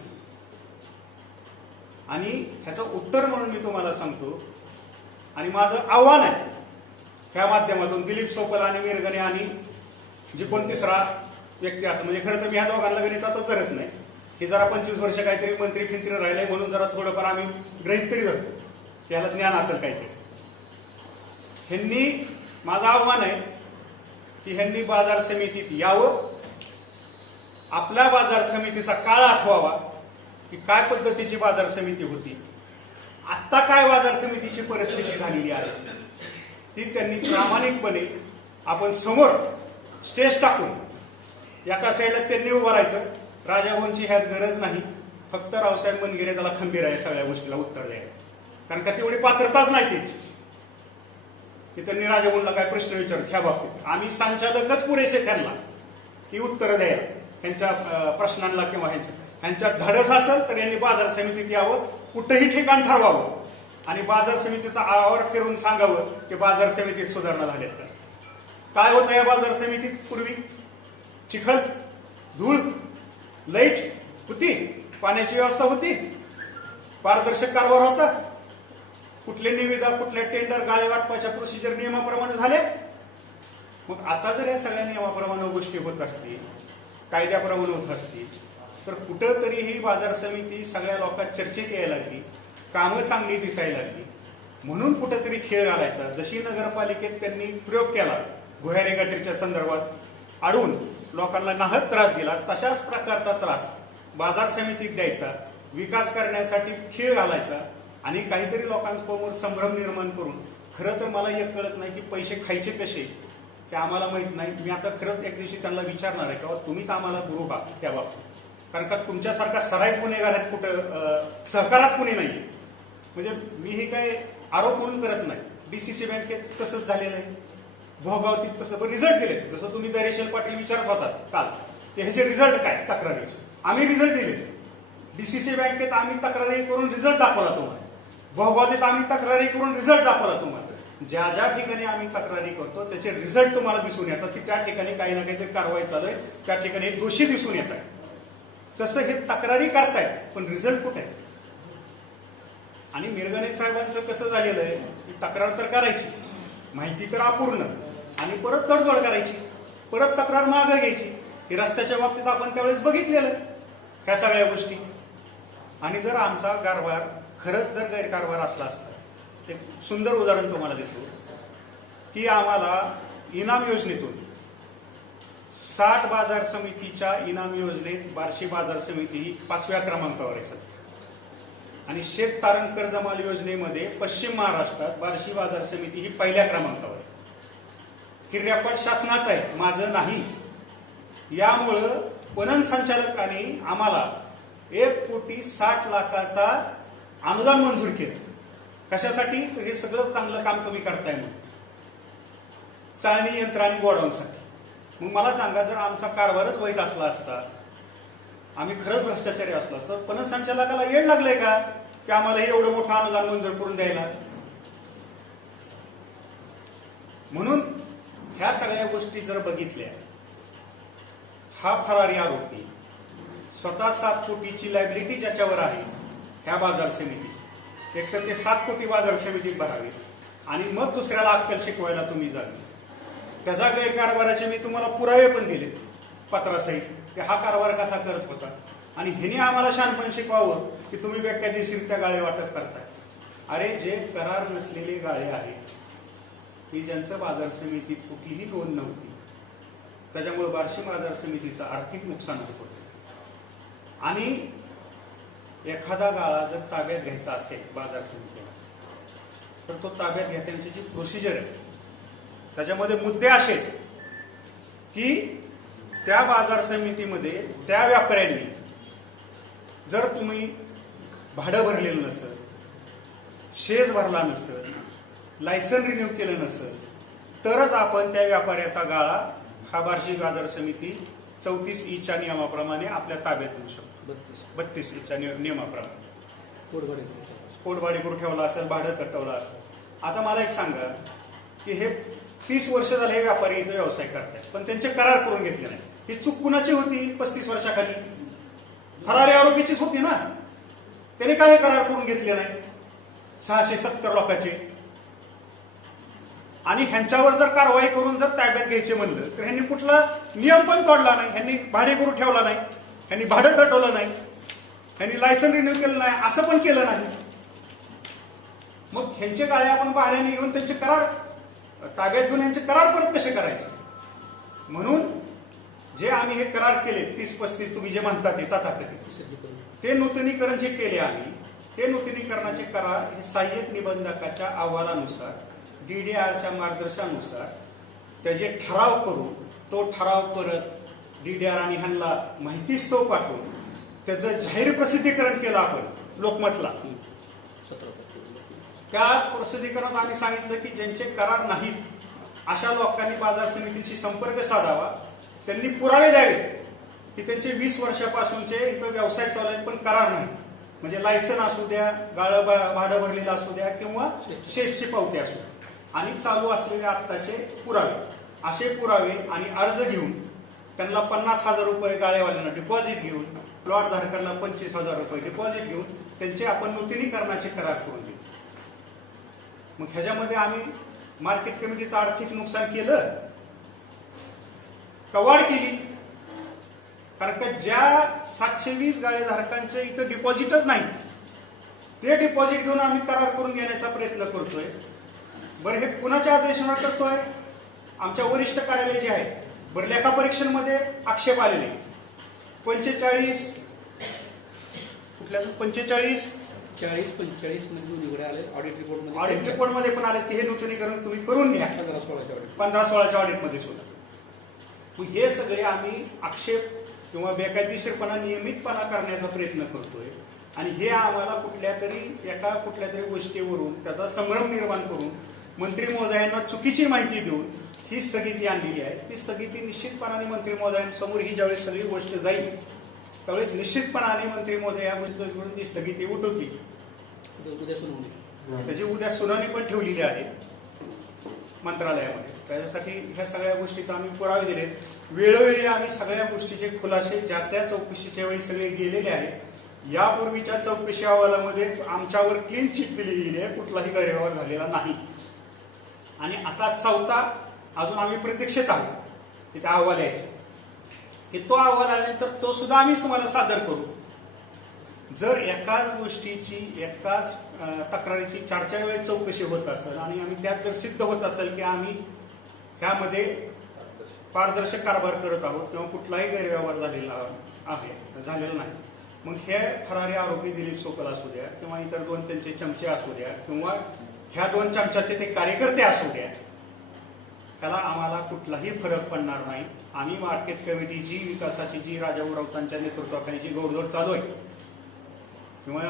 आणि ह्याचं उत्तर म्हणून मी तुम्हाला सांगतो आणि माझं आव्हान आहे ह्या माध्यमातून दिलीप सोपल आणि मिरगणे आणि जे कोण तिसरा व्यक्ती असं, म्हणजे खरं तर मी ह्या दोघांना गणितातच धरत नाही की जरा 25 वर्ष काहीतरी मंत्री फिंत्री राहिले म्हणून जरा थोडंफार आम्ही गृहीत तरी धरतो, त्याला ज्ञान असेल काहीतरी. ह्यांनी माझं आव्हान आहे की ह्यांनी बाजार समितीत यावं, आपल्या बाजार समितीचा काळ आठवावा की काय पद्धतीची बाजार समिती होती, आता काय बाजार समितीची परिस्थिती झालेली आहे ती त्यांनी प्रामाणिकपणे आपण समोर स्टेज टाकून एका साईडला त्यांनी उभं राहायचं. राजाभाऊंची ह्यात गरज नाही, फक्त रावसाहेब मनगिरे त्याला खंबीर आहे सगळ्या गोष्टीला उत्तर द्यायला, कारण का तेवढी पात्रताच नाही त्याची की त्यांनी राजाभाऊंना काय प्रश्न विचारत ह्या बाबतीत. आम्ही संचालकच पुरेसे त्यांना ही उत्तरं द्यायला त्यांच्या प्रश्नांना किंवा ह्यांच्यात धाडस असेल तर यांनी बाजार समितीत यावं, कुठंही ठिकाण ठरवावं आणि बाजार समितीचा आवार फिरून सांगावं की बाजार समितीत सुधारणा झाल्यात का. काय होतं या बाजार समितीत पूर्वी? चिखल, धूळ, लाईट होती, पाण्याची व्यवस्था होती, पारदर्शक कारभार होता, कुठले निविदा कुठल्या टेंडर गाळे वाटपाच्या प्रोसिजर नियमाप्रमाणे झाले. मग आता जर या सगळ्या नियमाप्रमाणे गोष्टी होत असतील, कायद्याप्रमाणे होत असतील तर कुठंतरी ही बाजार समिती सगळ्या लोकांत चर्चेत यायला लागली, कामं चांगली दिसायला लागली, म्हणून कुठंतरी खेळ घालायचा. जशी नगरपालिकेत त्यांनी प्रयोग केला भुयारी गटरीच्या संदर्भात अडवून लोकांना नाहक त्रास दिला, तशाच प्रकारचा त्रास बाजार समितीत द्यायचा, विकास करण्यासाठी खेळ घालायचा आणि काहीतरी लोकांसमोर संभ्रम निर्माण करून. खरं तर मला एक कळत नाही की पैसे खायचे कसे ते आम्हाला माहित नाही. मी आता खरंच एक दिवशी त्यांना विचारणार आहे की तुम्हीच आम्हाला गुरु बा त्या बाबतीत, कारण का तुमच्यासारखा सराईत गुन्हेगार आहेत कुठं सहकारात कुणी नाही. म्हणजे मी हे काय आरोप म्हणून करत नाही. डीसीसी बँकेत तसंच झालेलं आहे, भोगावतीत तसं पण रिझल्ट दिले. जसं तुम्ही दरेशल पाटील विचारत होता काल ते ह्याचे रिझल्ट काय तक्रारीचे, आम्ही रिझल्ट दिले. डीसीसी बँकेत आम्ही तक्रारी करून रिझल्ट दाखवला तुम्हाला, भोगावतीत आम्ही तक्रारी करून रिझल्ट दाखवला तुम्हाला. ज्या ज्या ठिकाणी आम्ही तक्रारी करतो त्याचे रिझल्ट तुम्हाला दिसून येतात की त्या ठिकाणी काही ना काहीतरी कारवाई चालू आहे, त्या ठिकाणी एक दोषी दिसून येत आहे. तसं हे तक्रारी करतायत पण रिझल्ट कुठे आहे? आणि मिरगणे साहेबांचं कसं झालेलं आहे की तक्रार तर करायची, माहिती तर अपूर्ण आणि परत तडजोड करायची, परत तक्रार मागे घ्यायची. ही रस्त्याच्या बाबतीत आपण त्यावेळेस बघितलेलं ह्या सगळ्या गोष्टी. आणि जर आमचा कारभार खरंच जर गैरकारभार असला असता, एक सुंदर उदाहरण तुम्हाला देतो की आम्हाला इनाम योजनेतून 60 बाजार समितीच्या इनाम योजनेत बार्शी बाजार समिती ही 5व्या क्रमांकावर आहे आणि शेत तारण कर्जमाल योजनेमध्ये पश्चिम महाराष्ट्रात बार्शी बाजार समिती ही 1ल्या क्रमांकावर आहे. ही रेकॉर्ड शासनाचं आहे, माझं नाही. यामुळं पणन संचालकांनी आम्हाला 1,60,00,000 अनुदान मंजूर केलं. कशासाठी? हे सगळं चांगलं काम तुम्ही करताय म्हणून, चाळणी यंत्र आणि गोडाऊनसाठी. मग मला सांगा, जर आमचा कारभारच वाईट असला असता, आम्ही खरंच भ्रष्टाचारी असलो असतो, पणन संचालकाला येड लागलंय का की आम्हाला हे एवढं मोठं अनुदान मंजूर करून द्यायला? म्हणून ह्या सगळ्या गोष्टी जर बघितल्या, हा फरारी आरोपी स्वतः 7 कोटीची लायबिलिटी ज्याच्यावर आहे ह्या बाजार समिती, एक तर ते 7 कोटी बाजार समितीत भरावे आणि मग दुसऱ्याला अक्कल शिकवायला तुम्ही जावे. त्याचा गैरकारभाराचे मी तुम्हाला पुरावे पण दिले पत्रासहित की हा कारभार कसा करत होता. आणि ह्याने आम्हाला शहाणपण शिकवावं की तुम्ही बेकायदेशीररित्या गाळे वाटप करताय. अरे जे करार नसलेले गाळे आहेत की ज्यांचं बाजार समितीत कुठलीही नोंद नव्हती, त्याच्यामुळे बार्शी बाजार समितीचं आर्थिक नुकसान होत होतं. आणि एखादा गाळा जर ताब्यात घ्यायचा असेल बाजार समितीला, तर तो ताब्यात घेण्याची जी प्रोसिजर आहे त्याच्यामध्ये मुद्दे असे की त्या बाजार समितीमध्ये त्या व्यापाऱ्यांनी जर तुम्ही भाडं भरलेलं नसेल, शेज भरला नसेल, लायसन रिन्यू केलं नसेल, तरच आपण त्या व्यापाऱ्याचा गाळा हा बार्शी बाजार समिती 34E नियमाप्रमाणे आपल्या ताब्यात देऊ शकतो. 32E नियमाप्रमाणे पोटभाडे करून ठेवला असेल, भाडं कटवलं असेल. आता मला एक सांगा, की हे 30 वर्ष झाले हे व्यापारी इथं व्यवसाय करतात, पण त्यांचे करार करून घेतले नाही. ही चूक कुणाची होती? 35 वर्षाखाली फरारी आरोपीचीच होती ना. त्याने काय करार करून घेतले नाही 670 लोकांचे. आणि ह्यांच्यावर जर कारवाई करून जर ताब्यात घ्यायचे म्हणलं तर ह्यांनी कुठला नियम पण तोडला नाही, ह्यांनी भाडे करून ठेवला नाही, ह्यांनी भाडं थटवलं नाही, ह्यांनी लायसन रिन्यू केलं नाही, असं पण केलं नाही. मग ह्यांचे गाळे आपण भाड्याने घेऊन त्यांचे करार ताब्यात घेऊन ह्यांचे करार परत कसे करायचे? म्हणून जे आम्ही हे करार केले 30-35 तुम्ही जे म्हणता ते तथाकथित ते नूतनीकरण जे केले आम्ही, ते नूतनीकरणाचे करार हे सहाय्यक निबंधकाच्या अहवालानुसार DDRच्या मार्गदर्शनानुसार त्याचे ठराव करून तो ठराव परत DDR आणि ह्यांना माहिती स्तव पाठवून त्याचं जाहीर प्रसिद्धीकरण केलं आपण लोकमतला. त्या प्रसिद्धीकरणात आम्ही सांगितलं की ज्यांचे करार नाहीत अशा लोकांनी बाजार समितीशी संपर्क साधावा, त्यांनी पुरावे द्यावे की त्यांचे 20 वर्षापासूनचे इथं व्यवसाय चालू आहेत पण करार नाही, म्हणजे लायसन असू द्या, गाळं भाडं भरलेलं असू द्या किंवा शेषची पावती असू द्या, आणि चालू असलेले आत्ताचे पुरावे, असे पुरावे आणि अर्ज घेऊन त्यांना 50,000 रुपये गाळेवाल्यांना डिपॉझिट घेऊन, प्लॉट धारकांना 25,000 रुपये डिपॉझिट घेऊन त्यांचे आपण नूतनीकरणाचे करार करून दिले. मग ह्याच्यामध्ये आम्ही मार्केट कमिटीचं आर्थिक नुकसान केलं का वाढ केली? कारण का ज्या 720 गाळेधारकांचे इथं डिपॉझिटच नाही ते डिपॉझिट घेऊन आम्ही करार करून घेण्याचा प्रयत्न करतोय. बरं, हे कुणाच्या आदेशावर करतोय? आमच्या वरिष्ठ कार्यालय जे आहे. बरं, लेखा परीक्षेमध्ये आक्षेप आलेले 45 कुठल्या 45 40-45 मध्ये निवडे आले. ऑडिट रिपोर्ट मध्ये पण आले की हे नूतनीकरण तुम्ही करून घ्या 15-16च्या ऑडिटमध्ये सुद्धा. हे सगळे आम्ही आक्षेप किंवा बेकायदेशीरपणा नियमितपणा करण्याचा प्रयत्न करतोय. आणि हे आम्हाला कुठल्या तरी गोष्टीवरून त्याचा संभ्रम निर्माण करून मंत्री महोदयांना चुकीची माहिती देऊन ही स्थगिती आणलेली आहे. ती स्थगिती निश्चितपणाने मंत्री महोदयांसमोर ही ज्यावेळेस सगळी गोष्ट जाईल त्यावेळेस निश्चितपणाने मंत्री महोदय या गोष्टीवरून ती स्थगिती उठवतील. त्याची उद्या सुनावणी पण ठेवलेली आहे मंत्रालयामध्ये. त्याच्यासाठी ह्या सगळ्या गोष्टीचा आम्ही पुरावे दिलेत. वेळोवेळी आम्ही सगळ्या गोष्टीचे खुलासे ज्या त्या चौकशीच्या वेळी सगळे गेलेले आहेत. यापूर्वीच्या चौकशी अहवालामध्ये आमच्यावर क्लीन चिट दिली गेली आहे, कुठलाही गैरव्यवहार झालेला नाही. आणि आता चौथा अजून आम्ही प्रतीक्षेत आहोत की त्या अहवाल यायचे, की तो अहवाल आल्यानंतर तो सुद्धा आम्ही तुम्हाला सादर करू. जर एकाच गोष्टीची एकाच तक्रारीची 4-4 वेळेस चौकशी होत असेल आणि आम्ही त्यात जर सिद्ध होत असेल की आम्ही त्यामध्ये पारदर्शक कारभार करत आहोत किंवा कुठलाही गैरव्यवहार झालेला नाही, मग हे फरारी आरोपी दिलीप सोकल असू द्या किंवा इतर 2 त्यांचे चमचे असू द्या किंवा ह्या 2 चमच्याचे ते कार्यकर्ते असू द्या, त्याला आम्हाला कुठलाही फरक पडणार नाही. आम्ही मार्केट कमिटी जी विकासाची जी राजाभाऊ राऊतांच्या नेतृत्वाखाली जी घोडदौड चालू आहे किंवा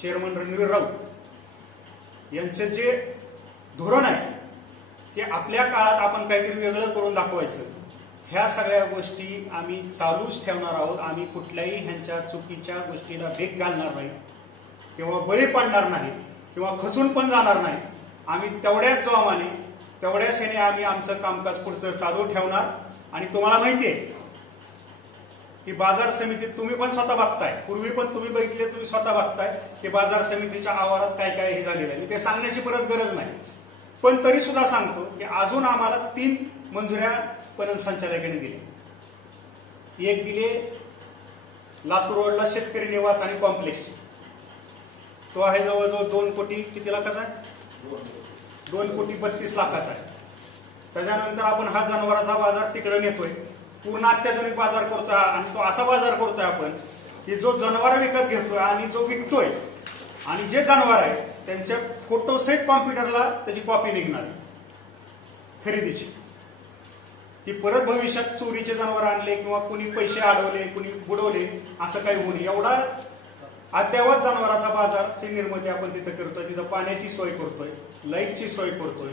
चेअरमन रणवीर राऊत यांचे जे धोरण आहे ते आपल्या काळात आपण काहीतरी वेगळं करून दाखवायचं, ह्या सगळ्या गोष्टी आम्ही चालूच ठेवणार आहोत. आम्ही कुठल्याही ह्यांच्या चुकीच्या गोष्टीला भेग घालणार नाही किंवा बळी पडणार नाही किंवा खचून पण जाणार नाही. आम्ही तेवढ्याच जोमाने तेवढ्याच ह्याने आम्ही आमचं कामकाज पुढचं चालू ठेवणार. आणि तुम्हाला माहिती आहे की बाजार समितीत तुम्ही पण स्वतः बघताय, पूर्वी पण तुम्ही बघितले, तुम्ही स्वतः बघताय की बाजार समितीच्या आवारात काय काय हे झालेलं आहे. ते सांगण्याची परत गरज नाही, पण तरी सुद्धा सांगतो की अजून आम्हाला 3 मंजुऱ्या पणन संचालकांनी दिल्या. एक दिले लातूर रोडला शेतकरी निवास आणि कॉम्प्लेक्स, तो आहे जवळजवळ 2 कोटी किती लाखाचा आहे, 2 कोटी 32 लाखाचा आहे. त्याच्यानंतर आपण हा जनावरांचा बाजार तिकडे नेतोय, पूर्ण अत्याधुनिक बाजार करतोय. आणि तो असा बाजार करतोय आपण की जो जनावर विकत घेतोय आणि जो विकतोय आणि जे जनावर आहे त्यांच्या फोटोसहित कॉम्प्युटरला त्याची कॉपी निघणार खरेदीची. की परत भविष्यात चोरीचे जनावर आणले किंवा कुणी पैसे अडवले कुणी बुडवले असं काही होऊ नये, एवढा अद्ययावत जनावरांचा बाजारची निर्मिती आपण तिथं करतोय. तिथं पाण्याची सोय करतोय, लाईटची सोय करतोय,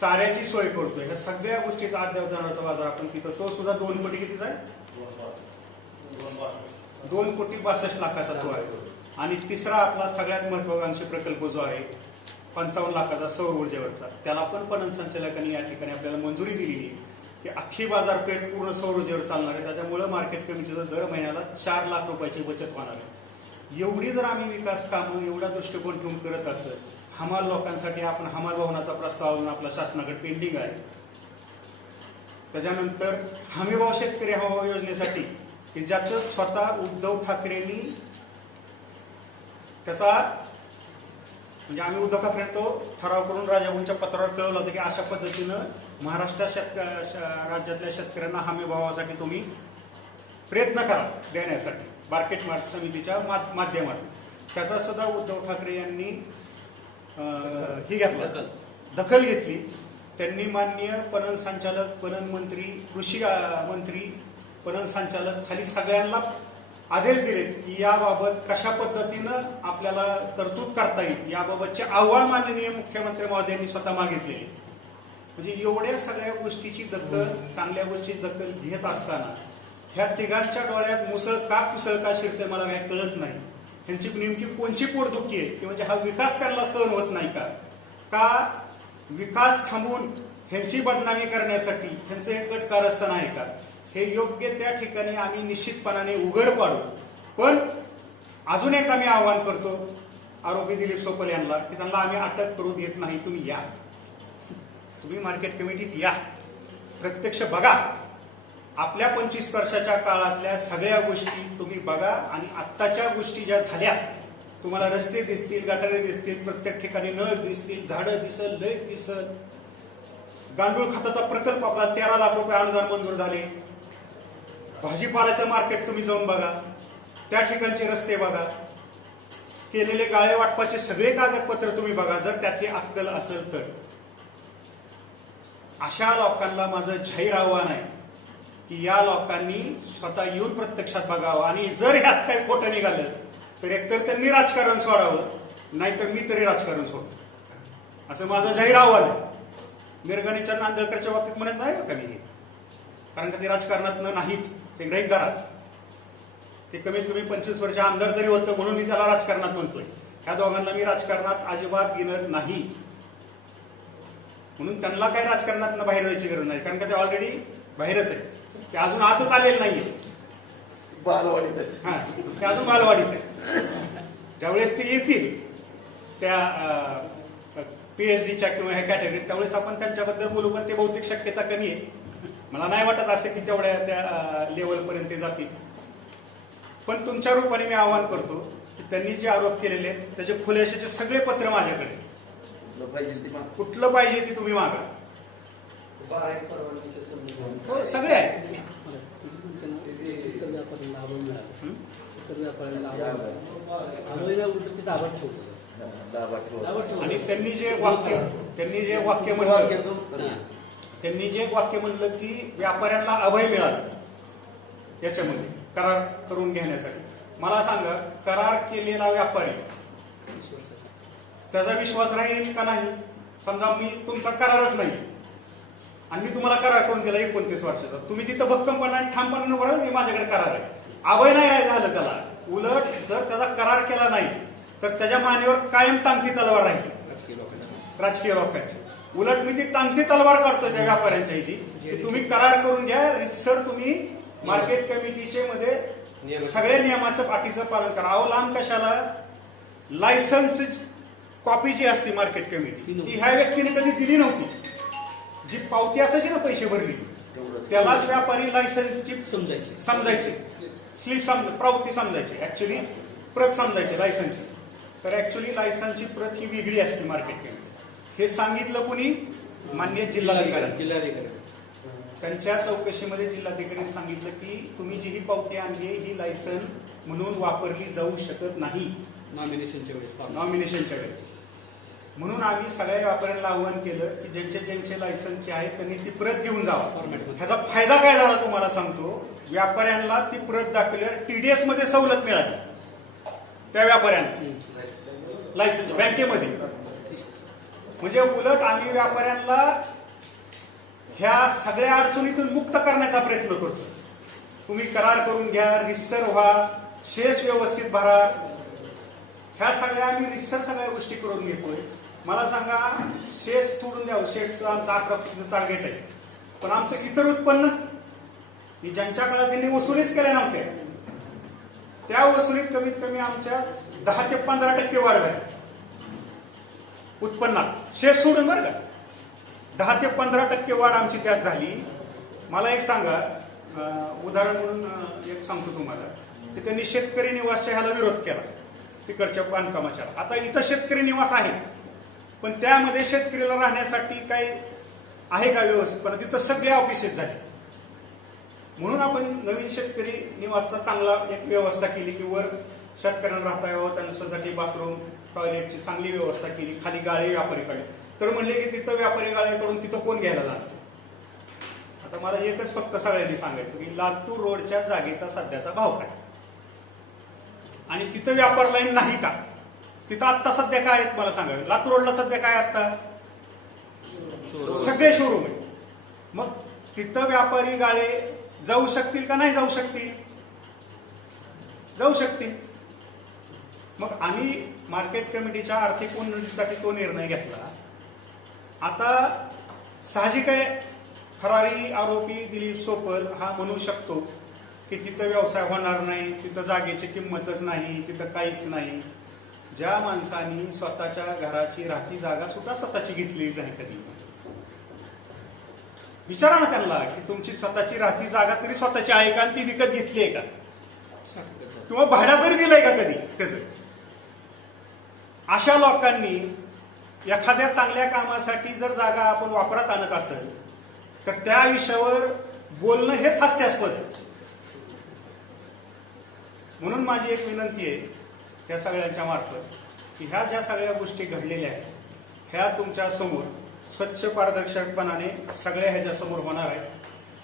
चाऱ्याची सोय करतोय. ह्या सगळ्या गोष्टीचा अद्ययावत जनावरांचा बाजार आपण तिथं, तो सुद्धा 2 कोटी कितीचा आहे, 2 कोटी 62 लाखाचा तो आहे. आणि तिसरा आपला सगळ्यात महत्वाकांक्षी प्रकल्प जो आहे 55 लाखाचा सौर ऊर्जेवरचा, त्याला पण पणन संचालकांनी या ठिकाणी आपल्याला मंजुरी दिलेली आहे की अख्खी बाजारपेठ पूर्ण सौर ऊर्जेवर चालणार आहे. त्याच्यामुळे मार्केट कमिटीचं दर महिन्याला 4 लाख रुपयाची बचत होणार आहे. एवढी जर आम्ही विकास कामं एवढा दृष्टिकोन ठेवून करत असत, हमाल लोकांसाठी आपण हमाल भवनाचा प्रस्ताव अजून आपला शासनाकडे पेंडिंग आहे. त्याच्यानंतर हमीभाव शेतकरी हमीभाव योजनेसाठी की ज्याचं स्वतः उद्धव ठाकरेंनी त्याचा म्हणजे आम्ही उद्धव ठाकरे तो ठराव करून राजाभाऊंच्या पत्रावर कळवलं होतं की अशा पद्धतीनं महाराष्ट्रात राज्यातल्या शेतकऱ्यांना हमी भावासाठी तुम्ही प्रयत्न करा देण्यासाठी मार्केट मार्केट समितीच्या माध्यमातून. त्याचा सुद्धा उद्धव ठाकरे यांनी ही घेतला दखल घेतली. त्यांनी माननीय पणन संचालक, पणन मंत्री, कृषी मंत्री, पणन संचालक खाली सगळ्यांना आदेश दिले की याबाबत कशा पद्धतीनं आपल्याला तरतूद करता येईल याबाबतचे अहवाल माननीय मुख्यमंत्री महोदयांनी स्वतः मागितलेले. म्हणजे एवढ्या सगळ्या गोष्टीची दखल, चांगल्या गोष्टीची दखल घेत असताना ह्या तिघांच्या डोळ्यात मुसळ का पिसळ का शिरते मला काही कळत नाही. त्यांची नेमकी कोणची पोटदुखी आहे की म्हणजे हा विकास करायला सहन होत नाही का विकास थांबवून ह्यांची बदनामी करण्यासाठी ह्यांचं एक गट कारस्थान आहे का, हे योग्य त्या ठिकाणी आम्ही निश्चितपणाने उघड पाडू. पण अजून एक आम्ही आवाहन करतो आरोपी दिलीप सोपल यांना की त्यांना आम्ही अटक करू देत नाही. तुम्ही या, तुम्ही मार्केट कमिटीत या, प्रत्यक्ष बघा. आपल्या 25 वर्षाच्या काळातल्या सगळ्या गोष्टी तुम्ही बघा आणि आत्ताच्या गोष्टी ज्या झाल्या तुम्हाला रस्ते दिसतील, गटारे दिसतील, प्रत्येक ठिकाणी नळ दिसतील, झाडं दिसल, लाईट दिसल. गांडूळ खताचा प्रकल्प आपला 13 लाख रुपये अनुदान मंजूर झाले. भाजीपाल्याचं मार्केट तुम्ही जाऊन बघा, त्या ठिकाणचे रस्ते बघा, केलेले गाळे वाटपाचे सगळे कागदपत्र तुम्ही बघा जर त्याची अक्कल असेल तर. अशा लोकांना माझं जाहीर आव्हान आहे की या लोकांनी स्वतः येऊन प्रत्यक्षात बघावं आणि जर ह्यात काही खोटं निघालं तर एकतर त्यांनी राजकारण सोडावं, नाहीतर मी तरी राजकारण सोडतो, असं माझं जाहीर आव्हान आहे. मिरगणीच्या नांदळकरच्या बाबतीत म्हणत नाही का मी, कारण का ते राजकारणात नाहीत, ते ग्रहित करा. ते कमीत कमी 25 वर्ष आमदार तरी होतं म्हणून मी त्याला राजकारणात म्हणतोय. ह्या दोघांना मी राजकारणात अजिबात गिनत नाही, म्हणून त्यांना काही राजकारणात बाहेर जायची गरज नाही, कारण का ते ऑलरेडी बाहेरच आहे. ते अजून आतच आलेलं नाहीये, बालवाडीत आहे. हा, ते अजून बालवाडीत आहे. ज्यावेळेस ते येतील त्या PhDच्या किंवा ह्या कॅटेगरीत त्यावेळेस आपण त्यांच्याबद्दल बोलू, पण ते बहुतेक शक्यता कमी आहे. मला नाही वाटत असं की तेवढ्या त्या लेवलपर्यंत ते जातील. पण तुमच्या रूपाने मी आवाहन करतो की त्यांनी जे आरोप केलेले आहेत त्याचे खुलाशाचे सगळे पत्र माझ्याकडे, कुठलं पाहिजे ते तुम्ही मागा. हो, सगळे आहे. इतर व्यापाऱ्यांना लाभ मिळाला, इतर व्यापाऱ्यांना उलट ते दाबात ठेवतो. आणि त्यांनी जे वाक्य म्हणलं की व्यापाऱ्यांना अभय मिळालं याच्यामध्ये करार करून घेण्यासाठी. मला सांगा, करार केलेला व्यापारी त्याचा विश्वास राहील का नाही? समजा मी तुमचा करारच नाही आणि मी तुम्हाला करार करून दिला 29 वर्षाचा, तुम्ही तिथं भक्कमपणा आणि ठामपणाने बोला की माझ्याकडे करार आहे, अभय नाही झालं त्याला. उलट जर त्याचा करार केला नाही तर त्याच्या मानेवर कायम टांगती तलवार राहील राजकीय लोकांची. उलट मी ती टांगती तलवार काढतो त्या व्यापाऱ्यांच्या की तुम्ही करार करून घ्या, सर तुम्ही मार्केट कमिटीचे मध्ये सगळ्या नियमाचं पाठीचं पालन करा. अहो लांब कशाला, लायसन्स कॉपी जी असते मार्केट कमिटी ती ह्या व्यक्तीने कधी दिली नव्हती. जी पावती असायची ना पैसे भरली त्यालाच व्यापारी लायसन्सची समजायची, स्लिप पावती समजायची, ऍक्च्युली प्रत समजायची लायसन्सची. तर ऍक्च्युली लायसन्सची प्रत ही वेगळी असते मार्केट कमिटी. हे सांगितलं कुणी? मान्य जिल्हाधिकारी. त्यांच्या चौकशीमध्ये जिल्हाधिकाऱ्यांनी सांगितलं की तुम्ही जी ही पावती आणली ही लायसन्स म्हणून वापरली जाऊ शकत नाही नॉमिनेशनच्या वेळेस. म्हणून आम्ही सगळ्या व्यापाऱ्यांना आवाहन केलं की ज्यांचे लायसन्सचे आहेत त्यांनी ती प्रत घेऊन जावा. ह्याचा फायदा काय झाला तुम्हाला सांगतो. व्यापाऱ्यांना ती प्रत दाखवल्यावर TDS मध्ये सवलत मिळाली त्या व्यापाऱ्यांना लायसन्स बँकेमध्ये. म्हणजे उलट आम्ही व्यापाऱ्यांना ह्या सगळ्या अडचणीतून मुक्त करण्याचा प्रयत्न करतो. तुम्ही करार करून घ्या, रितसर व्हा, शेष व्यवस्थित भरा, ह्या सगळ्या आम्ही रितसर सगळ्या गोष्टी करून घेतोय. मला सांगा, शेस सोडून द्यावं, शेसचं आमचं 11% टार्गेट आहे, पण आमचं इतर उत्पन्न ही ज्यांच्या काळात त्यांनी वसुलीच केल्या नव्हत्या, त्या वसुलीत कमीत कमी आमच्या 10 ते 15% वाढ झाली उत्पन्नात, शेस सोडून बरं का. 10 ते 15% वाढ आमची त्यात झाली. मला एक सांगा, उदाहरण म्हणून एक सांगतो तुम्हाला, की त्यांनी शेतकरी निवासच्या ह्याला विरोध केला, तिकडच्या बांधकामाच्या. आता इथं शेतकरी निवास आहे, पण त्यामध्ये शेतकरीला राहण्यासाठी काही आहे का व्यवस्थित, पण तिथं सगळे ऑफिसेस झाले. म्हणून आपण नवीन शेतकरी निवासचा चांगला एक व्यवस्था केली, की वर शेतकऱ्यांना राहता यावं, त्यांच्यासाठी बाथरूम टॉयलेटची चांगली व्यवस्था केली, खाली गाळे व्यापारी काढले. तर म्हणले की तिथं व्यापारी गाळ्याकडून तिथं कोण घ्यायला जाणार. आता मला एकच फक्त सगळ्यांनी सांगायचं की लातूर रोडच्या जागेचा सध्याचा भाव काय, आणि तिथं व्यापार लाईन नाही का, तिथं आत्ता सध्या काय आहेत मला सांगा. लातूर रोडला सध्या काय आत्ता सगळे शोरूम आहे. मग तिथं व्यापारी गाळे जाऊ शकतील का नाही जाऊ शकतील, जाऊ शकतील. मग आम्ही मार्केट कमिटीच्या आर्थिक उन्नतीसाठी तो निर्णय घेतला. आता साहजिक आहे, फरारी आरोपी दिलीप सोपल हा म्हणू शकतो की तिथं व्यवसाय होणार नाही, तिथं जागेची किंमतच नाही, तिथं काहीच नाही. ज्या माणसांनी स्वतःच्या घराची राखी जागा सुद्धा स्वतःची घेतली नाही कधी, विचारा ना त्यांना की तुमची स्वतःची राखी जागा तरी स्वतःची आहे का, आणि ती विकत घेतली आहे का, किंवा भाड्या तरी दिलंय का कधी त्याचं. अशा लोकांनी एखाद्या चांगल्या कामासाठी जर जागा आपण वापरात आणत असेल तर त्या विषयावर बोलणं हेच हास्यास्पद आहे. म्हणून माझी एक विनंती आहे त्या सगळ्यांच्या मार्फत की ह्या ज्या सगळ्या गोष्टी घडलेल्या आहेत ह्या तुमच्या समोर स्वच्छ पारदर्शकपणाने सगळ्या ह्याच्या समोर होणार आहे.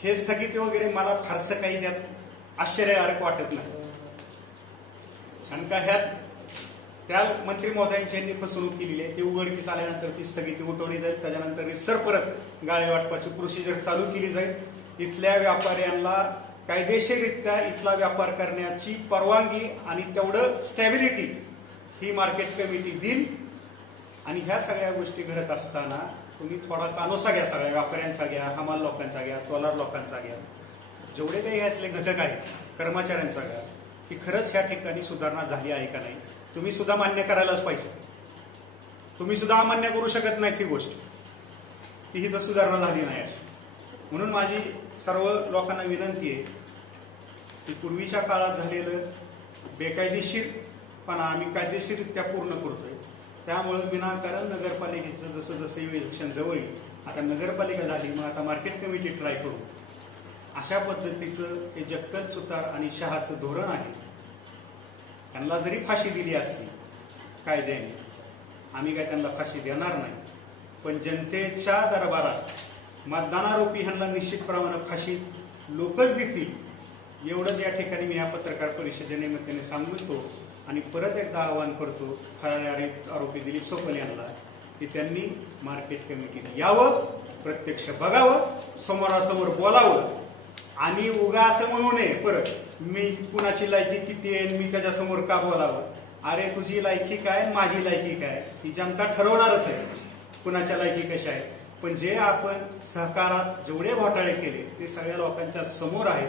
हे स्थगिती वगैरे मला फारसं काही त्यात आश्चर्यकारक वाटत नाही, कारण का ह्यात त्या मंत्री महोदयांची फसवणूक केलेली आहे. ती उघडकीस आल्यानंतर ती स्थगिती उठवली जाईल, त्याच्यानंतर रिसर परत गाळे वाटपाची प्रोसिजर चालू केली जाईल. इथल्या व्यापाऱ्यांना कायदेशीररित्या इथला व्यापार करण्याची परवानगी आणि तेवढं स्टॅबिलिटी ही मार्केट कमिटी देईल. आणि ह्या सगळ्या गोष्टी घडत असताना तुम्ही थोडा कानोसा घ्या, सगळ्या व्यापाऱ्यांचा घ्या, हमाल लोकांचा घ्या, तोलार लोकांचा घ्या, जेवढे काही यातले घटक आहेत कर्मचाऱ्यांचा घ्या, की खरंच ह्या ठिकाणी सुधारणा झाली आहे का नाही. तुम्ही सुद्धा मान्य करायलाच पाहिजे. तुम्ही सुद्धा अमान्य करू शकत नाही ती गोष्ट की ही तर सुधारणा झाली नाही अशी. म्हणून माझी सर्व लोकांना विनंती आहे की पूर्वीच्या काळात झालेलं बेकायदेशीरपणा आम्ही कायदेशीररित्या पूर्ण करतोय. त्यामुळे विनाकारण नगरपालिकेचं जसं जसं इलेक्शन जवळ येईल, आता नगरपालिका झाली मग आता मार्केट कमिटी ट्राय करू, अशा पद्धतीचं हे जक्कल सुतार आणि शहाचं धोरण आहे. त्यांना जरी फाशी दिली असली कायद्याने, आम्ही काय त्यांना फाशी देणार नाही, पण जनतेच्या दरबारात मतदानारोपी ह्यांना निश्चितप्रमाणे फाशी लोकच देतील एवढंच या ठिकाणी मी या पत्रकार परिषदेनिमित्ताने सांगतो. आणि परत एकदा आवाहन करतो फरारी आरोपी दिलीप सोपल यांना की त्यांनी मार्केट कमिटीत यावं, प्रत्यक्ष बघावं, समोरासमोर बोलावं, आणि उगा असं म्हणू नये परत मी कुणाची लायकी किती आहे मी त्याच्यासमोर का बोलावं. अरे तुझी लायकी काय, माझी लायकी काय, ती जनता ठरवणारच आहे कुणाच्या लायकी कशा आहे. पण जे आपण सहकारात जेवढे घोटाळे केले ते सगळ्या लोकांच्या समोर आहे.